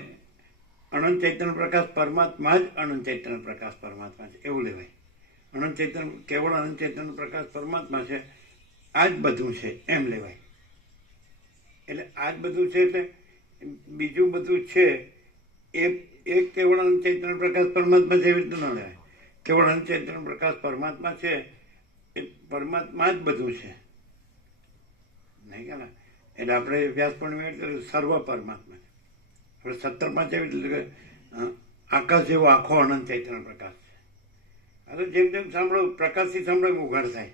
અનંત ચૈતન્ય પ્રકાશ પરમાત્મા જ અનંત ચૈતન્ય પ્રકાશ પરમાત્મા છે એવું લેવાય. અનંત ચૈતન્ય કેવળ અનંત ચૈતન્ય પ્રકાશ પરમાત્મા છે, આ જ બધું છે એમ લેવાય. એટલે આ જ બધું છે એટલે બીજું બધું છે એ કેવળ અનંત ચૈતન્ય પ્રકાશ પરમાત્મા છે એવી રીતે ન લેવાય. કેવળ અનંત ચૈતન્ય પ્રકાશ પરમાત્મા છે એ પરમાત્મા જ બધું છે, નહીં કે ના? એટલે આપણે વ્યાસ પૂર્ણિમા એટલે સર્વ પરમાત્મા છે. આપણે 17 એટલે કે આકાશ જેવો આખો અનંત ચૈતન્ય પ્રકાશ છે. આ તો જેમ જેમ સાંભળો પ્રકાશથી સાંભળો ઉઘાડ થાય.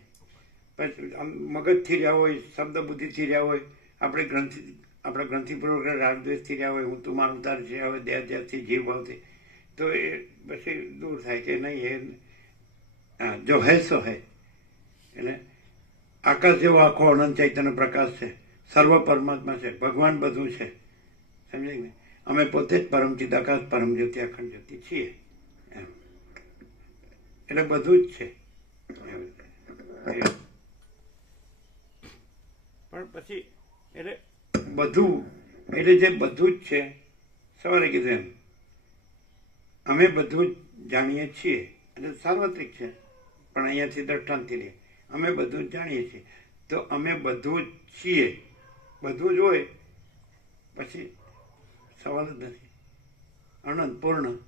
પછી મગજથી રહ્યા હોય, શબ્દ બુદ્ધિથી રહ્યા હોય, આપણા ગ્રંથિપૂર્વક રાગદ્વેષથી રહ્યા હોય, હું તું મારું તાર છે, હવે દેહથી જીવ ભાવથી, તો એ પછી દૂર થાય કે નહીં એ જો હૈ સો હૈ. એટલે આકાશ જેવો આખો અનંત ચૈતન્ય પ્રકાશ છે, સર્વ પરમાત્મા છે, ભગવાન બધું છે. સમજાય ને? અમે પોતે જ પરમ ચિદાકાશ, પરમ જ્યોતિ, અખંડ જ્યોતિ છીએ એમ. એટલે બધું જ છે. પણ પછી એટલે બધું એટલે જે બધું જ છે, સવારે કીધું એમ અમે બધું જ જાણીએ છીએ, એટલે સાર્વત્રિક છે, પણ અહીંયાથી દ્રષ્ટાંતથી લે અમે બધું જ જાણીએ છીએ. તો અમે બધું જ છીએ, બધું જ હોય પછી સવાલ જ નથી. અનંત પૂર્ણ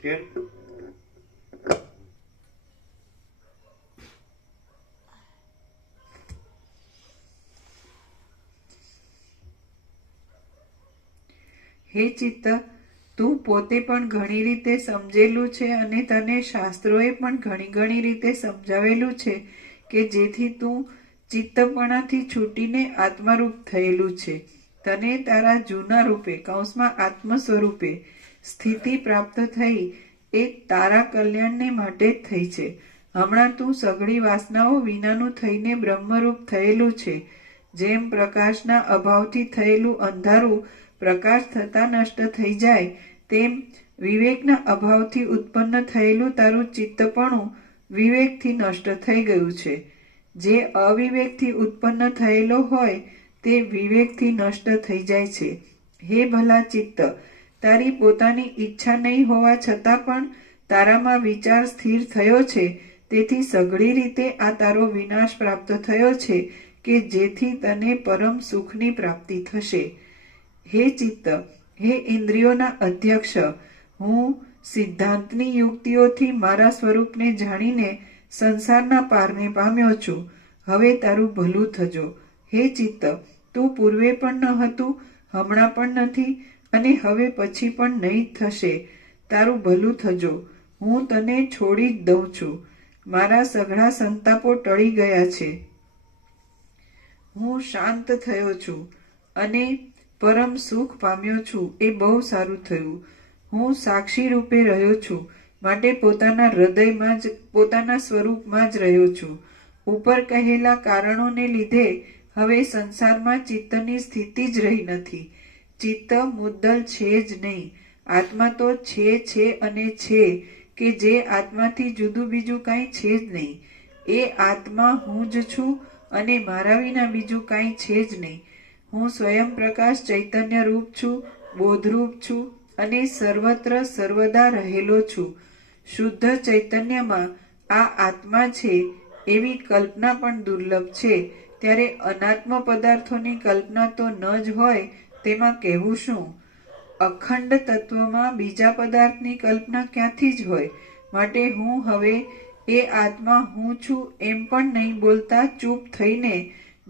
કે હે ચિત્ત, તું પોતે પણ ઘણી રીતે સમજેલું છે અને તને શાસ્ત્રોએ પણ ઘણી રીતે સમજાવેલું છે કે જેથી તું ચિત્તપણાથી છૂટીને આત્મારૂપ થયેલું છે. તને તારા જૂના રૂપે કૌંસમાં આત્મ સ્વરૂપે સ્થિતિ પ્રાપ્ત થઈ એ તારા કલ્યાણને માટે જ થઈ છે. હમણાં તું સઘળી વાસનાઓ વિનાનું થઈને બ્રહ્મરૂપ થયેલું છે. જેમ પ્રકાશના અભાવથી થયેલું અંધારું પ્રકાશ થતા નષ્ટ થઈ જાય તેમ વિવેકના અભાવથી ઉત્પન્ન થયેલું તારું ચિત્તપણું વિવેકથી નષ્ટ થઈ ગયું છે. જે અવિવેકથી ઉત્પન્ન થયેલો હોય તે વિવેકથી નષ્ટ થઈ જાય છે. હે ભલા ચિત્ત, તારી પોતાની ઈચ્છા નહીં હોવા છતાં પણ તારામાં વિચાર સ્થિર થયો છે. તેથી સઘળી રીતે આ તારો વિનાશ પ્રાપ્ત થયો છે કે જેથી તને પરમ સુખની પ્રાપ્તિ થશે. હે ચિત્ત, હે ઇન્દ્રિયોના અધ્યક્ષ, હું સિદ્ધાંતની યુક્તિઓથી મારા સ્વરૂપને જાણીને સંસારના પારને પામ્યો છું. હવે તારું ભલું થજો. હે ચિત્ત, તું પૂર્વે પણ ન હતું, હમણાં પણ નથી અને હવે પછી પણ નહીં થશે. તારું ભલું થજો. હું તને છોડી જ દઉં છું. મારા સઘળા સંતાપો ટળી ગયા છે. હું શાંત થયો છું અને પરમ સુખ પામ્યો છું. એ બહુ સારું થયું. હું સાક્ષી રૂપે રહ્યો છું, માટે પોતાના હૃદયમાં જ પોતાના સ્વરૂપમાં જ રહ્યો છું. ઉપર કહેલા કારણોને લીધે હવે સંસારમાં ચિત્તની સ્થિતિ જ રહી નથી. ચિત્ત મુદ્દલ છે જ નહીં. આત્મા તો છે અને છે કે જે આત્માથી જુદું બીજું કાંઈ છે જ નહીં. એ આત્મા હું જ છું અને મારા વિના બીજું કાંઈ છે જ નહીં. હું સ્વયં પ્રકાશ ચૈતન્ય રૂપ છું, બોધરૂપ છું અને સર્વત્ર સર્વદા રહેલો છું. શુદ્ધ ચૈતન્યમાં આ આત્મા છે એવી કલ્પના પણ દુર્લભ છે. ત્યારે અનાત્મ પદાર્થોની કલ્પના તો ન જ હોય તેમાં કહેવું શું? અખંડ તત્વમાં બીજા પદાર્થની કલ્પના ક્યાંથી જ હોય? માટે હું હવે એ આત્મા હું છું એમ પણ નહીં બોલતા ચૂપ થઈને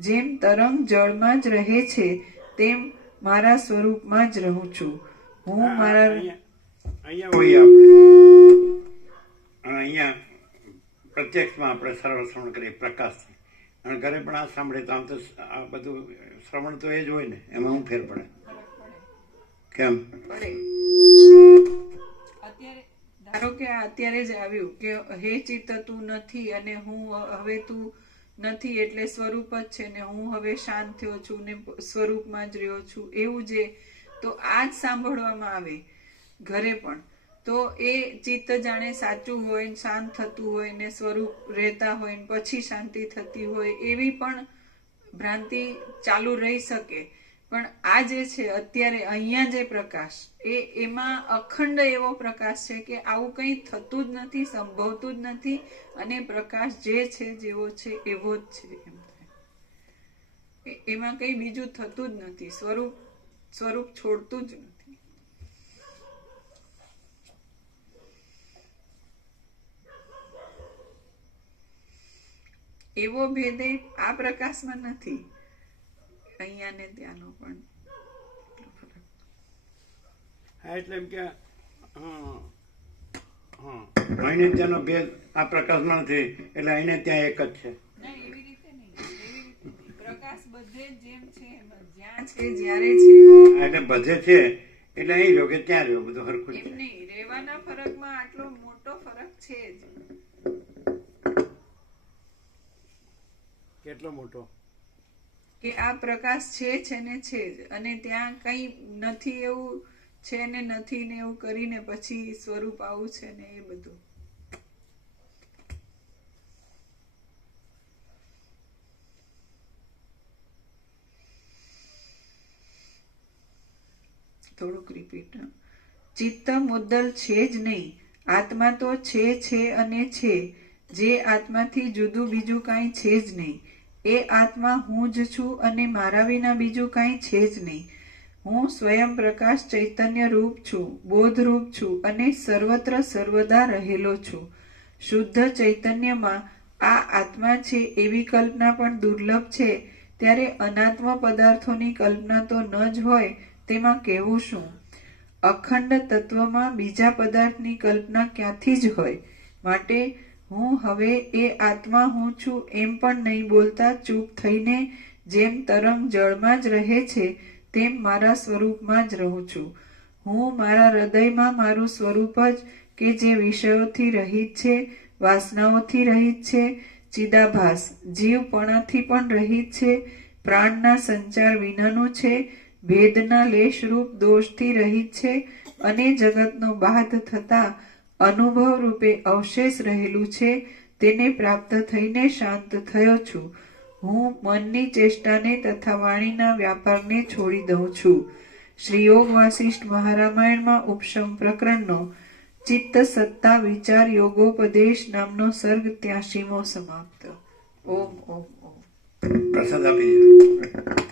જેમ તરંગ જળમાં જ રહે છે તેમ મારા સ્વરૂપમાં જ રહું છું. હું મારા અહીંયા હોઈએ આપણે, અહીંયા પ્રત્યક્ષમાં આપણે સરળ શ્રવણ કરીએ પ્રકાશથી. અને ઘરે પણ આ સાંભળે તો આમ તો આ બધું શ્રવણ તો એ જ હોય ને, એમાં હું ફેર પડે? કેમ પડે? અત્યારે ધારો કે અત્યારે જ આવ્યું કે હે ચિત્ત તું નથી અને હું હવે તું નથી એટલે સ્વરૂપ જ છે ને હું હવે શાંત થયો છું ને સ્વરૂપમાં જ રહ્યો છું, એવું જે તો આ જ સાંભળવામાં આવે ઘરે પણ, તો એ ચિત્ત જાણે સાચું હોય, શાંત થતું હોય ને સ્વરૂપ રહેતા હોય ને પછી શાંતિ થતી હોય એવી પણ ભ્રાંતિ ચાલુ રહી શકે. પણ આ જે છે અત્યારે અહીંયા જે પ્રકાશ એમાં અખંડ એવો પ્રકાશ છે કે આવું કંઈ થતું જ નથી, સંભવતું જ નથી અને પ્રકાશ જે છે જેવો છે એવો જ છે. એમ થાય એમાં કંઈ બીજું થતું જ નથી. સ્વરૂપ છોડતું જ નથી. એવો ભેદ આ પ્રકાશમાં નથી. અહીંયા ને ત્યાંનો પણ હા, એટલે એમ કે અહીંને ત્યાંનો ભેદ આ પ્રકાશમાં નથી, એટલે અહીંને ત્યાં એક જ છે. એવી રીતે નહીં. પ્રકાશ બધે જેમ છે જ્યાં છે જ્યારે છે એટલે બધે છે એટલે અહીં રહ્યો કે ત્યાં રહ્યો બધું હરખું એમ છે. નહીં. રહેવાના ફરકમાં આટલો મોટો ફરક છે જ. કેટલો મોટો? કે આ પ્રકાશ છે ને છે જ અને ત્યાં કઈ નથી એવું છે ને નથી ને એવું કરીને પછી સ્વરૂપ આવું છે ને એ બધું. થોડુંક રિપીટ. ચિત્ત મુદ્દલ છે જ નહીં. આત્મા તો છે અને છે. જે આત્માથી જુદું બીજું કાંઈ છે જ નહીં. એ આત્મા હું જ છું અને મારા વિના બીજું કાંઈ છે જ નહીં. હું સ્વયં પ્રકાશ ચૈતન્ય રૂપ છું, બોધ રૂપ છું અને સર્વત્ર સર્વદા રહેલો છું. શુદ્ધ ચૈતન્યમાં આ આત્મા છે એવી કલ્પના પણ દુર્લભ છે. ત્યારે અનાત્મ પદાર્થોની કલ્પના તો ન જ હોય તેમાં કહેવું શું? અખંડ તત્વમાં બીજા પદાર્થની કલ્પના ક્યાંથી જ હોય? માટે હું હવે એ આત્મા હું છું એમ પણ નહીં બોલતા ચૂપ થઈને જેમ તરંગ જળમાં જ રહે છે તેમ મારા સ્વરૂપમાં જ રહું છું. હું મારા હૃદયમાં મારું સ્વરૂપ જ કે જે વિષયોથી રહિત છે, વાસનાઓથી રહિત છે, ચિદાભાસ જીવપણાથી પણ રહિત છે, પ્રાણના સંચાર વિનાનું છે, ભેદના લેશરૂપ દોષથી રહિત છે અને જગતનો બાધ થતા અનુભવ રૂપે અવશેષ રહેલું છે, તેને પ્રાપ્ત થઈને શાંત થયો છું. હું મનની ચેષ્ટાને તથા વાણીના વ્યાપારને છોડી દઉં છું. શ્રી યોગ વાસિષ્ઠ મહારામાયણમાં ઉપશમ પ્રકરણનો ચિત્ત સત્તા વિચાર યોગોપદેશ નામનો સર્ગ 83મો સમાપ્ત. ઓમ ઓમ ઓમ. પ્રસાદ આપી દીધો.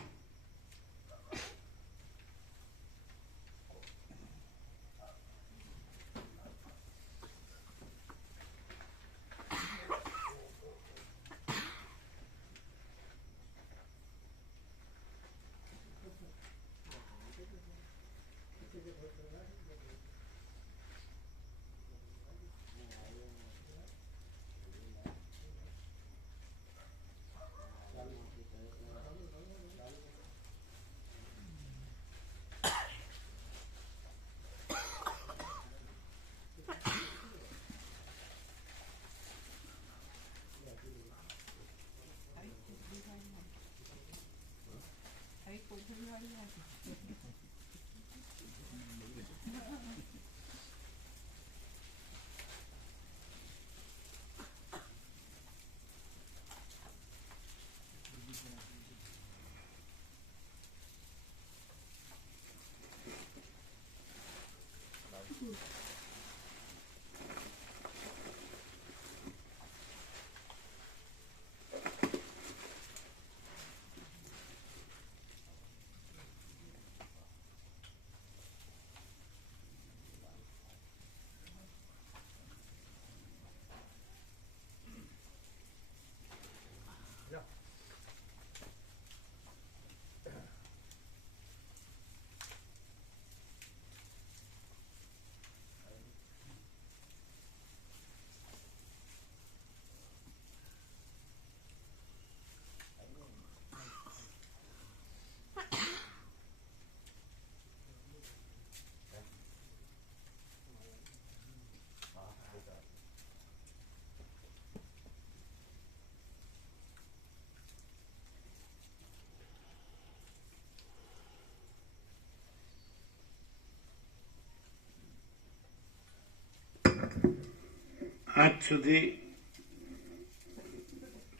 આજ સુધી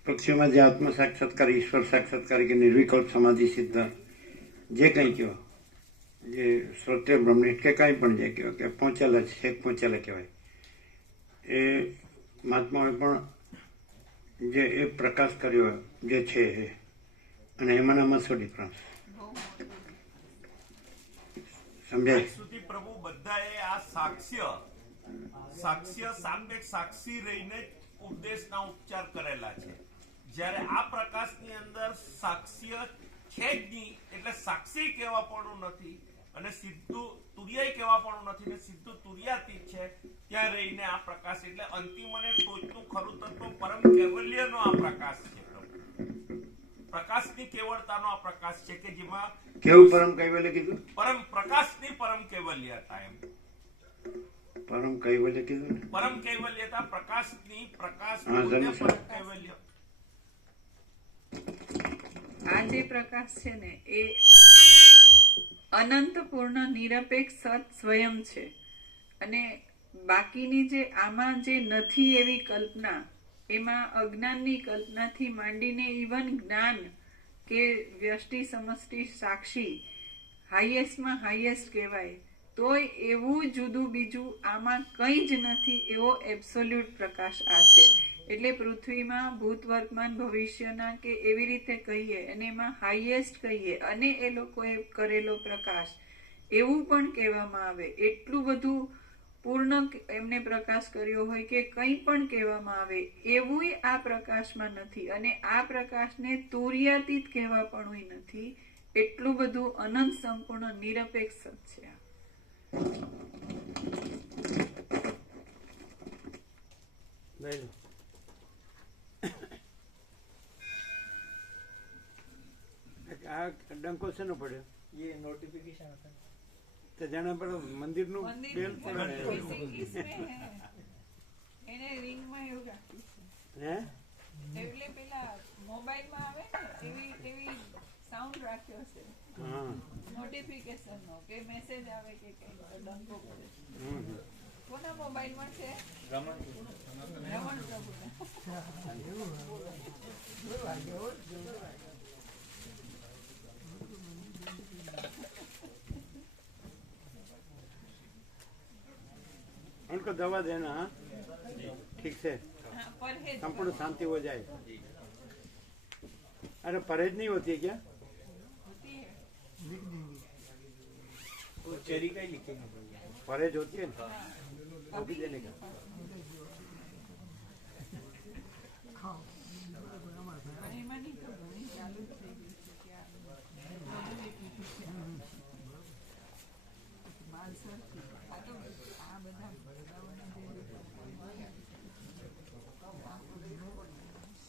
પક્ષીઓમાં જે આત્મ સાક્ષાત્કાર, ઈશ્વર સાક્ષાત્કાર કે નિર્વિકલ્પ સમાધિ સિદ્ધ જે કંઈ કહો, જે શ્રોત્રિય બ્રહ્મનિષ્ઠ કે કાંઈ પણ જે કહો કે પહોંચેલા છે, પહોંચેલા કહેવાય, એ મહાત્માઓએ પણ જે એ પ્રકાશ કર્યો જે છે એ, અને એમાંનામાં શું ડિફરન્સ સમજાય? સુધી પ્રભુ બધાએ આ સાક્ષ્ય સાપેક્ષ સાક્ષી રહીને ઉપદેશના ઉપચાર કરેલા છે. જ્યારે આ પ્રકાશની અંદર સાક્ષ્ય છે જ નહીં, એટલે સાક્ષી કહેવા પણ નથી અને સીધું તુર્યાય કહેવા પણ નથી ને સીધું તુર્યાતીત છે. ત્યાં રહીને આ પ્રકાશ એટલે અંતિમ અને ટોચનું ખરું તત્વ પરમ કૈવલ્યનો આ પ્રકાશ છે. પ્રકાશની કેવળતાનો આ પ્રકાશ છે કે જેમાં કેવું પરમ કૈવલ્ય કીધું? પરમ પ્રકાશની પરમ કૈવલ્યતા. એમ પરમ કૈવલ્ય કીધું ને? પરમ કૈવલ્યતા પ્રકાશની, પ્રકાશ પોતે પરમ કૈવલ્ય. આ જે પ્રકાશ છે ને એ અનંત પૂર્ણ નિરપેક્ષ સત સ્વયં છે, અને બાકીની જે આમાં જે નથી એવી કલ્પના, એમાં અજ્ઞાનની કલ્પનાથી માંડીને ઇવન જ્ઞાન કે વ્યષ્ટિ સમષ્ટિ સાક્ષી હાઈએસ્ટમાં હાઈએસ્ટ કહેવાય, તોય એવું જુદું બીજું આમાં કંઈ જ નથી એવો એબ્સોલ્યુટ પ્રકાશ આ છે. એટલે પૃથ્વીમાં ભૂત વર્તમાન ભવિષ્યના કે એવી રીતે કહીએ અને એમાં હાઈએસ્ટ કહીએ અને એ લોકોએ કરેલો પ્રકાશ એવું પણ કહેવામાં આવે. એટલું બધું પૂર્ણ એમને પ્રકાશ કર્યો હોય કે કંઈ પણ કહેવામાં આવે એવું આ પ્રકાશમાં નથી, અને આ પ્રકાશને તુર્યાતીત કહેવા પણ નથી. એટલું બધું અનંત સંપૂર્ણ નિરપેક્ષ છે. લઈ લો. આ ડંકો શેનો પડ્યો? ये नोटिफिकेशन आता है। તો જાણે પેલો મંદિરનું બેલ પડે એને રિંગમાં એવું રાખ્યું છે હે એટલે પેલા મોબાઈલમાં આવે ને એવી સાઉન્ડ રાખ્યો છે હા નોટિફિકેશન નો કે મેસેજ આવે કે કઈ ડંકો કરે કોના મોબાઈલમાં છે રમણ પ્રભુના उनको दवा देना हाँ ठीक से हाँ, परहेज संपूर्ण शांति हो जाए। अरे परहेज नहीं होती है क्या? होती है लिख देंगे। वो चेरी का ही लिखेंगे भैया। परहेज होती है ना वो भी देने का। ખાઓ એમાં નહીં તો ઘણી ચાલુ જ થઈ ગઈ છે કે માલસરથી આ તો આ બધા બધાઓના જે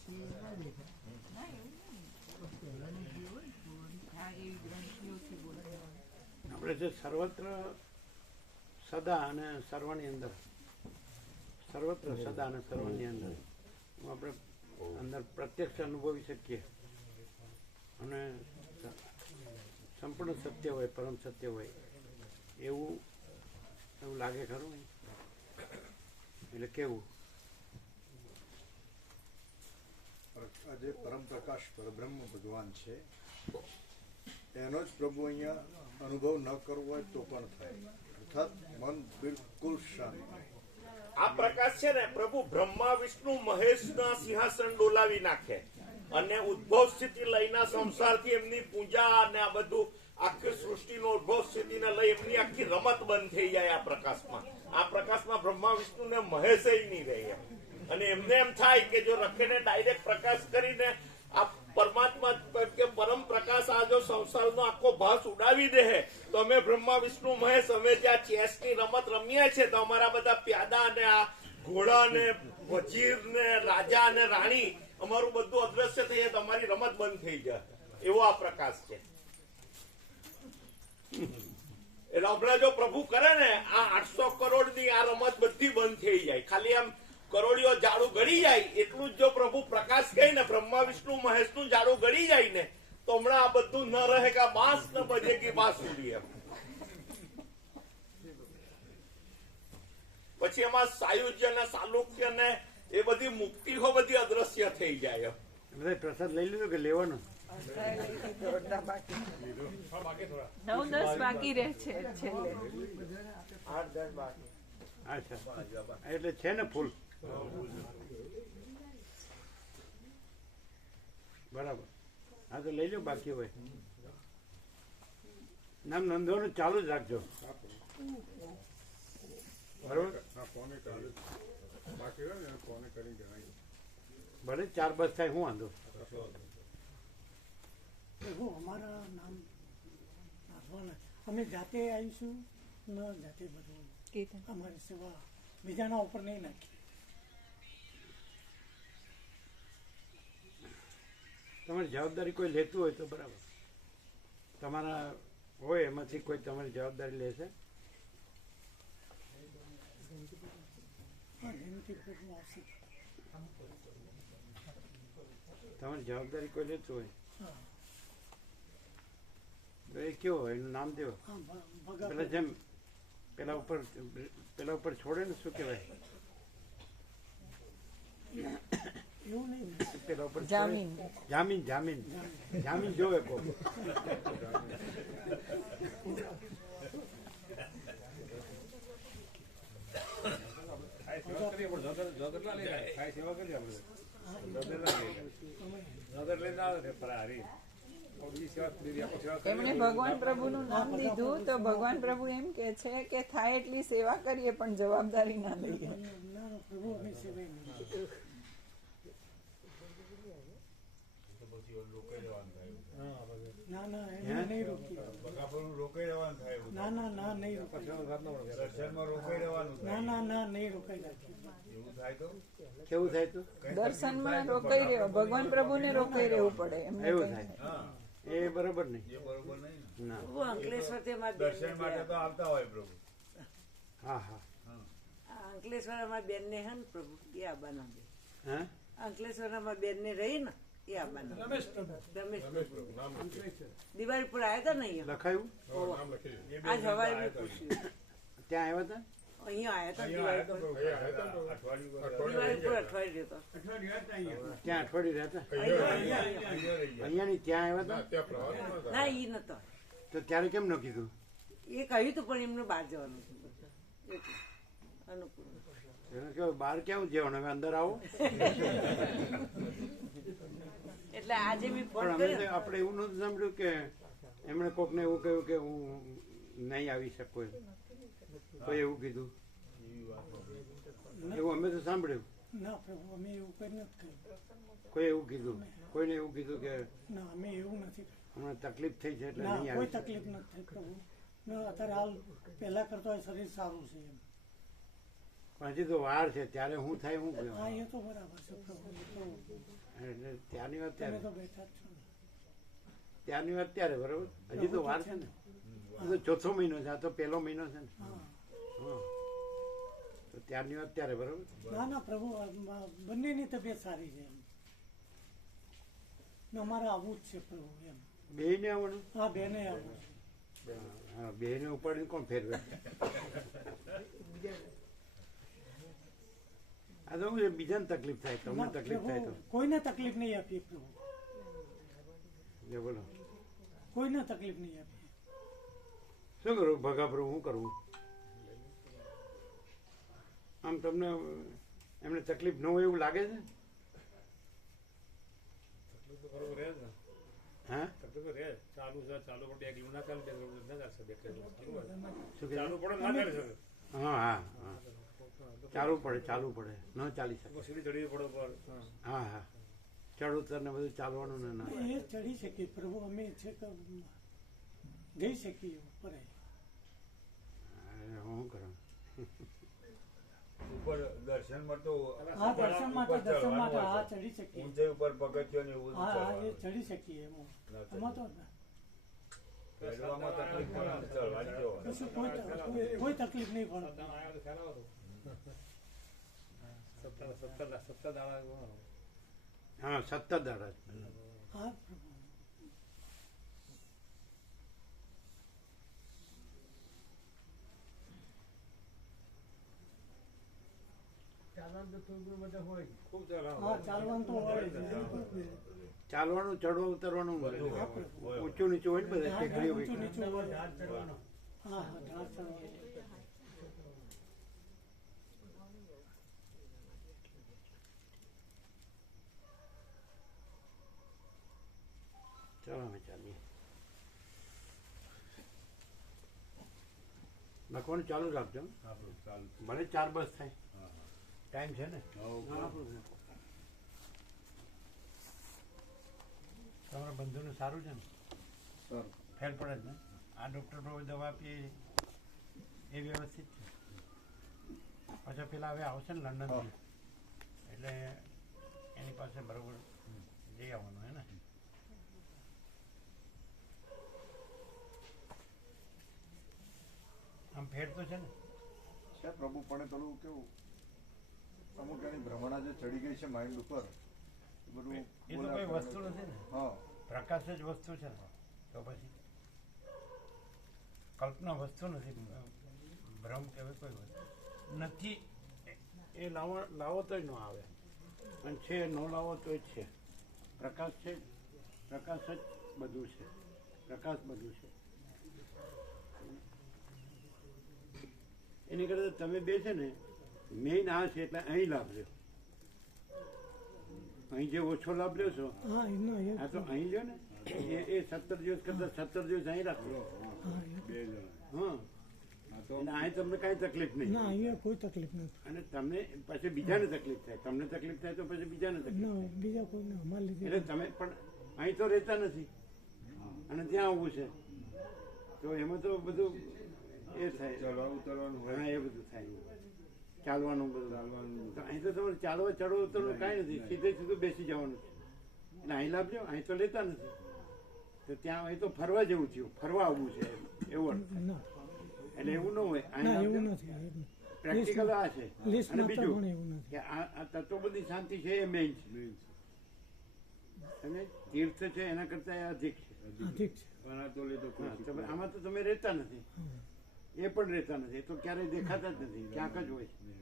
સેવા દેખાય ના એવું નહીં પહેલાંની જે હોય ને હા એ ગ્રંથિઓથી બોલાય આપણે જે સર્વત્ર સદા અને સર્વની અંદર સર્વત્ર સદા અને સર્વની અંદર આપણે અંદર પ્રત્યક્ષ અનુભવી શકીએ અને સંપૂર્ણ સત્ય હોય પરમ સત્ય હોય એવું એવું લાગે ખરું એટલે કેવું આજે પરમ પ્રકાશ પરબ્રહ્મ ભગવાન છે એનો જ પ્રભુ અહીંયા અનુભવ ન કરવો હોય તો પણ થાય અર્થાત મન બિલકુલ શાંત. આ પ્રકાશ છે ને પ્રભુ બ્રહ્મા વિષ્ણુ મહેશના સિંહાસન ડોલાવી નાખે અને ઉદ્ભવ સ્થિતિ લઈને સંસારથી એમની પૂજા અને આ બધું આખી સૃષ્ટિનો ઉદ્ભવ સ્થિતિને લઈ એમની આખી રમત બંધ થઈ જાય આ પ્રકાશમાં બ્રહ્મા વિષ્ણુ ને મહેશ નહીં રહે અને એમને એમ થાય કે જો રખેને ડાયરેક્ટ પ્રકાશ કરીને આ પરમાત્મા કે પરમ પ્રકાશ આ જો સંસારનો આખો ભાસ ઉડાવી દે તો અમે બ્રહ્મા વિષ્ણુ મહેશ અમે જે આ ચેસની રમત રમીએ છીએ તો અમારા બધા પ્યાદા ને આ ઘોડા ને વજીર ને રાજા ને રાણી અમારું બધું અદ્રશ્ય થઈ જાય તો અમારી રમત બંધ થઈ જાય એવો આ પ્રકાશ છે. એટલે હમણાં જો પ્રભુ કરે ને આ 800 કરોડની આ રમત બધી બંધ થઈ જાય ખાલી આમ કરોડીઓ જાડું ગળી જાય એટલું જ જો પ્રભુ પ્રકાશ કહી ને બ્રહ્મા વિષ્ણુ મહેશ નું જાડું ગળી જાય ને તો હમણાં આ બધું ન રહે કે બાંસ ન બજે કે બાંસુરી એમ. પછી એમાં સાયુજ્ય ને સાલુક્ય ને એ બધી મુક્તિઓ બધી અદ્રશ્ય થઈ જાય. બધા પ્રસાદ લઈ લીધો કે લેવાનો? 9-10 બાકી રહે છે છેલ્લે 8-10 बाकी। અચ્છા એટલે છે ને ફૂલ બરાબર. હા તો લઈ લો બાકી હોય નામ નોંધવાનું ચાલુ જ રાખજો બરોબર. ફોને કરી બાકી હોય ને ફોને કરી જણાવી ભલે 4 બસ થાય હું વાંધો. પ્રભુ અમારા નામ નાખવાના અમે જાતે આવીશું ન જાતે બધું અમારી સેવા બીજાના ઉપર નહીં નાખી. તમારી જવાબદારી કોઈ લેતું હોય તો બરાબર. તમારા હોય એમાંથી કોઈ તમારી જવાબદારી લેશે હા એમથી પ્રભુ આવશે. તમારી જવાબદારી કોઈ લેતું હોય હા તો એ કયો હોય એનું નામ દેવો. હા ભગા પેલા જેમ પેલા ઉપર છોડે ને શું કહેવાય એવું નહીં પેલા ઉપર જામીન. જામીન જામીન જામીન જોવે કોક. એમણે ભગવાન પ્રભુનું નામ દીધું તો ભગવાન પ્રભુ એમ કે છે કે થાય એટલી સેવા કરીએ પણ જવાબદારી ના લઈએ. ના પ્રભુ અમે સેવા નહીં. ના ના એને નહીં રોકી ના ના ના નહીં રોકાઈ ના ના ના નહીં રોકાઈ રાખી કેવું થાય તો દર્શનમાં રોકાઈ રહ્યો, ભગવાન પ્રભુને રોકાઈ રહેવું પડે એમને એવું કંઈ થાય એ બરોબર નહીં ના પ્રભુ અંકલેશ્વરથી અમારા દર્શન માટે તો આવતા હોય પ્રભુ. હા હા અંકલેશ્વર અમારી બેનને હે ને પ્રભુ એ આબાના બે હા અંકલેશ્વર અમારી બેનને રહી ને એ આબાના રમેશ પ્રભુ દિવાળી પર આવ્યા હતા ને અહીંયા લખાયું આજ સવારે બી પૂછ્યું ત્યાં આવ્યા હતા અહીંયા આવ્યા હતા દિવાળી પર અઠવાડિયું હતો ત્યાં અઠવાડિયું રહેતા અહીંયાની ત્યાં આવ્યા હતા ના એ નતો તો ત્યારે કેમ ન કીધું એ કહ્યું તું પણ એમને બહાર જવાનું હતું એટલે અનુકૂળ એને કહ્યું બહાર ક્યાં જવાનું હવે અંદર આવો એટલે આજે મેં ફોન પણ અમે કર્યો તો આપણે એવું નહોતું સાંભળ્યું કે એમણે કોકને એવું કહ્યું કે હું નહીં આવી શકું એમ કોઈ એવું કીધું એવું અમે તો સાંભળ્યું ના પ્રભુ અમે એવું કંઈ નથી કર્યું કોઈ એવું કીધું કોઈને એવું કીધું કે ના અમે એવું નથી કર્યું હમણાં તકલીફ થઈ છે એટલે ના નહીં કોઈ આવી તકલીફ નથી થઈ પ્રભુ ને અત્યારે હાલ પહેલા કરતા શરીર સારું છે એમ પણ હજી તો વાર છે ત્યારે હું થાય હું હા કહેવાય એ તો બરાબર છે પ્રભુ એ તો એટલે ત્યારની વાત તમે તો ત્યારે બેઠા જ છો ને ત્યારની વાત ત્યારે બરોબર હજી તો વાર છે ને આ તો ચોથો મહિનો છે આ તો પહેલો મહિનો છે ને હા હા તો ત્યારની વાત ત્યારે બરોબર ના ના પ્રભુ બંનેની તબિયત સારી છે એમ ને અમારે આવવું જ છે પ્રભુ એમ બેયને આવવાનું હા બેને આવવું છે હા બેયને ઉપાડીને કોણ ફેરવે આ તો શું છે, બીજાને તકલીફ થાય તમને ના, તકલીફ થાય તો પ્રભુ કોઈને તકલીફ નહીં આપીએ પ્રભુ લે બોલો કોઈને તકલીફ નહીં આપીએ શું કરું ભગા પ્રભુ શું કરવું આમ તમને એમને તકલીફ ન હોય એવું લાગે છે હા શું કહે? હા હા હા ચાલવું પડે ન ચાલી શકે હા હા ચડ ઉતર ને બધું ચાલવાનું ને ના એ ચડી શકીએ પ્રભુ અમે છે કે જઈ શકીએ ઉપર અરે, શું કરું ઉપર દર્શનમાં તો હા દર્શન માટે હા ચડી શકીએ ઊંચાઈ ઉપર પગથિયો ને એવું હા હા એ ચડવાનું. ચડી શકીએ એમ એમાં તો ચડવામાં તકલીફ પડે ને ચડવાની જો. કશું કોઈ તકલીફ નહીં પણ હા 17 દાડા હા પ્રભુ હા ચાલવાનું તો હોય જ. ચાલવાનું ચડવા ઉતરવાનું ઊંચું નીચું હોય ને બધા હા, ટેકરીઓ ઊંચું હોય. નીચું હોય. હા હા ઢાળ ચડવાનું. ચાલો અમે ચાલીએ લખવાનું ચાલુ રાખજો ભલે 4 બસ થાય ટાઈમ છે ને તમારા બંધુને સારું છે ને ફેર પડે જ ને આ ડૉક્ટર પર દવા આપીએ એ વ્યવસ્થિત છે પાછા પેલા હવે આવશે ને લંડનથી એટલે એની પાસે બરોબર જઈ આવવાનું હે ને આમ ફેર તો છે ને છે પ્રભુ પણ પેલું કેવું અમુક એની ભ્રમણા જે ચડી ગઈ છે માઇન્ડ ઉપર એ બધું એ તો કોઈ વસ્તુ નથી ને હા પ્રકાશ જ વસ્તુ છે ને તો પછી કલ્પના વસ્તુ નથી ભ્રમ કહેવાય કોઈ વસ્તુ નથી એ લાવો તો ન આવે અને છે ન લાવો તો જ છે પ્રકાશ છે પ્રકાશ જ બધું છે પ્રકાશ બધું છે એની કરતા તમે બે છે ને મેઇન આ છે એટલે અહીં લાભ લ્યો અહીં જે ઓછો લાભ લ્યો છો હા એનો એ આ તો અહીં લ્યો ને એ 17 દિવસ કરતા 17 દિવસ અહીં રાખો હા એટલે અહીં તમને કાંઈ તકલીફ નહીં ના અહીંયા કોઈ તકલીફ નથી અને તમને પછી બીજાને તકલીફ થાય તમને તકલીફ થાય તો પછી બીજાને તકલીફ ના બીજા કોઈને અમારે લીધે એટલે તમે પણ અહીં તો રહેતા નથી અને ત્યાં આવવું છે, તો એમાં તો બધું એ થાય, ચડવા ઉતરવાનું હોય. હા એ બધું થાય, ચાલવાનું બધું. ચાલવાનું. તો અહીં તો તમારે ચાલવા ચડવું ઉતરવું કાંઈ નથી, સીધે સીધું બેસી જવાનું છે. એટલે અહીં લાભજો, અહીં તો લેતા નથી, તો ત્યાં અહીં તો ફરવા જેવું થયું, ફરવા આવવું છે એવું અર્થ થાય. ના એટલે એવું ન હોય, અહીં ના એવું લાભજો. નથી એવું. પ્રેક્ટિકલ આ છે. અને લિસ્ટમાં તો બીજું પણ એવું નથી. કે આ તત્વબંધી શાંતિ છે એ મેઇન છે. મેન છે. અને તીર્થ છે એના કરતા એ અધિક છે. હા, ઠીક છે. પણ આ તો લે તો કોઈ હા, તો શીખવું આમાં તો તમે રહેતા નથી, એ પણ રહેતા નથી, એ તો ક્યારેય દેખાતા જ નથી, ક્યાંક જ હોય. નહીં.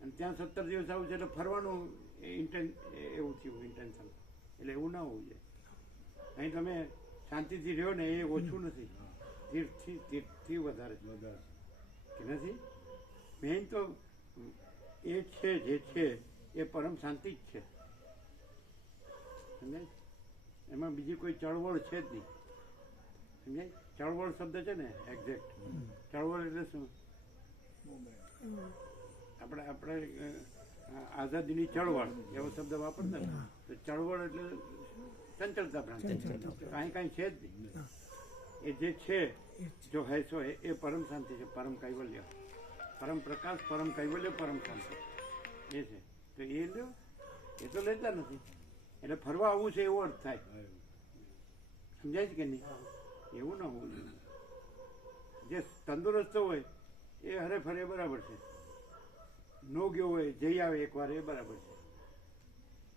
અને ત્યાં 17 દિવસ આવું છે એટલે ફરવાનું એવું થયું ઇન્ટેન્શન. એટલે એવું ના હોવું જોઈએ. અહીં તમે શાંતિથી રહ્યો ને એ ઓછું નથી, તીર્થથી વધારે છે. વધારે. કે નથી? મેઇન તો એ છે જે છે એ પરમ શાંતિ જ છે. સમજાય? એમાં બીજી કોઈ ચળવળ છે જ નહીં. સમજાય? ચળવળ શબ્દ છે ને એક્ઝેક્ટ, ચળવળ એટલે શું? આપણે આઝાદીની ચળવળ એવો શબ્દ વાપરતા ને, તો ચળવળ એટલે ચંચળતા ભ્રાંતિ, કાંઈ છે જ નહીં. એ જે છે જો હૈ સો એ પરમ શાંતિ છે, પરમ કૈવલ્ય, પરમ પ્રકાશ, પરમ કૈવલ્ય, પરમ શાંતિ એ છે. તો એ લ્યો, એ તો લેતા નથી, એટલે ફરવા આવવું છે એવો અર્થ થાય. સમજાય છે કે નહીં? એવું ના હોવું જોઈએ. જે તંદુરસ્ત હોય એ હરે ફરે બરાબર છે, નો ગયો હોય જઈ આવે એકવાર એ બરાબર છે.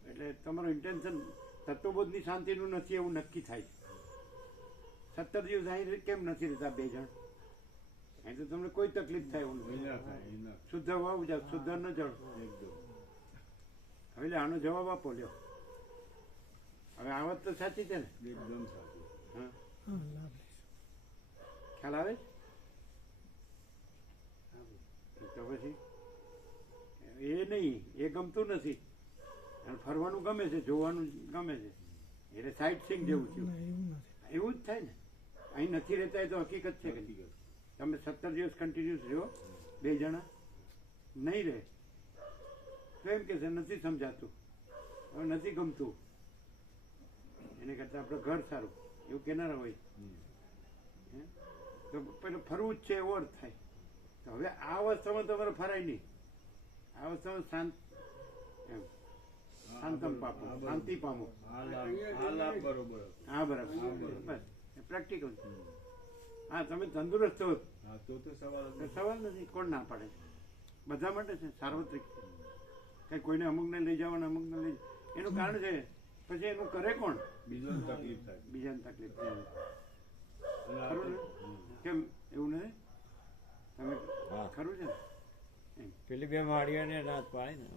એટલે તમારું ઇન્ટેન્શન તત્વબોધની શાંતિનું નથી એવું નક્કી થાય છે. 17 દિવસ અહીં કેમ નથી રહેતા 2 જણ? અહીં તો તમને કોઈ તકલીફ થાય એવું એ નથી. ના થાય, એ ના શુદ્ધ વાવ જાવ, શુદ્ધ ન જળ. થાય. એકદમ. હવે આનો જવાબ આપો લ્યો. હવે આ વાત તો સાચી છે ને? એકદમ સાચું. હા, હા, લાભ લઈશું. ખ્યાલ આવે છે? તો પછી એ નહીં, એ ગમતું નથી, અને ફરવાનું ગમે છે, જોવાનું ગમે છે, એટલે સાઇટ સીંગ જેવું થયું. ના એવું નથી. એવું જ થાય ને. અહીં નથી રહેતા એ તો હકીકત છે કે નહીં? તમે 17 દિવસ કન્ટિન્યુઅસ રહ્યો 2 જણા, નહીં રહે તો એમ કે છે નથી સમજાતું, હવે નથી ગમતું, એને કરતાં આપણે ઘર સારું એવું કેનારા હોય. હે? તો પેલું ફરવું જ છે એવો અર્થ થાય. તો હવે આ અવસ્થામાં તમારે ફરાય નહીં. આ અવસ્થામાં શાંત એમ શાંતમ પામો, શાંતિ પામો. આ લાભ બરોબર હતો. હા બરાબર, બસ પ્રેક્ટિકલ. હા, તમે તંદુરસ્ત હો હા, તો સવાલ જ તો નથી. સવાલ નથી. કોણ ના પાડે? બધા માટે છે, સાર્વત્રિક છે. કઈ કોઈને અમુકને લઈ જવાના, અમુકને લઈ એનું કારણ છે, પછી એનું કરે કોણ? બીજોને તકલીફ થાય. બીજાને તકલીફ થાય. અને આ ખરું તો- ને? કેમ એવું નથી? તમે ખરું છે ને? પેલી 2 માળીઓને ના જ પાડી ને.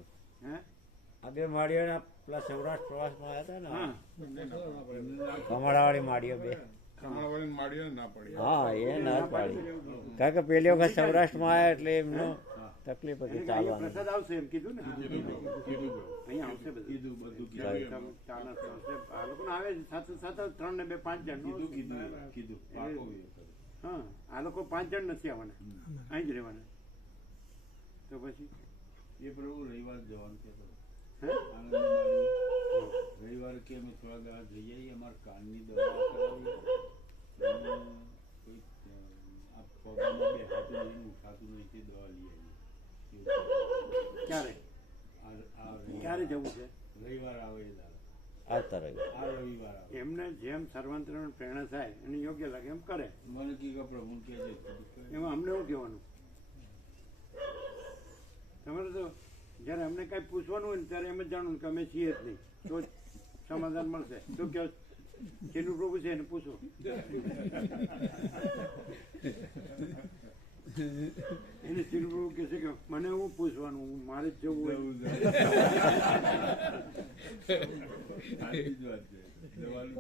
હે? આ 2 માળીઓના પેલા સૌરાષ્ટ્ર પ્રવાસમાં આવ્યા હતા હા, ને, કમળાવાળી માળીઓ 2. હા, એ ના જ પાડી. કારણ કે પેલી વખત સૌરાષ્ટ્રમાં આવ્યા એટલે એમનો તકલીફ હતી અહીંયા ચાલવાની. પ્રસાદ આવશે એમ કીધું ને? કીધું બરોબર. અહીંયા આવશે બધું. કીધું બધું ચાર કીધું. આ લોકોને આવે છે 7 3 ને 2 5 જણ. કીધું પાકો એ. હા, આ લોકો 5 જણ નથી આવવાના, અહીં જ રહેવાના. તો પછી એ પ્રભુ રવિવાર જવાનું કહેતો હતો. હે? આનંદની માળી રવિવારે કે અમે થોડા દાડા જઈ આવીએ, અમારે કાનની દવા કરાવી, અને કોઈ આ પગમાં બેસાતું નહીં, ઉઠાતું નહીં, તે દવા લઈ આવીએ. ક્યારે આ ક્યારે જવું છે? રવિવાર આવે એ દાડા. આવતા રહ્યું. આ રવિવાર આવે. એમને જેમ સર્વાંતરણ પ્રેરણા થાય અને યોગ્ય લાગે એમ કરે. મને કી પ્રભુ કે છે એમાં અમને શું કહેવાનું? તમારે તો જ્યારે અમને કાંઈ પૂછવાનું હોય ને ત્યારે એમ જ જાણવું કે અમે છીએ જ નહીં, તો જ સમાધાન મળશે. શું કહો? જેનું પ્રભુ છે એને પૂછો. એને જેનું પ્રભુ કહે છે કે મને હું પૂછવાનું, મારે જ જવું હોય. સાચી જ વાત છે. દવાનું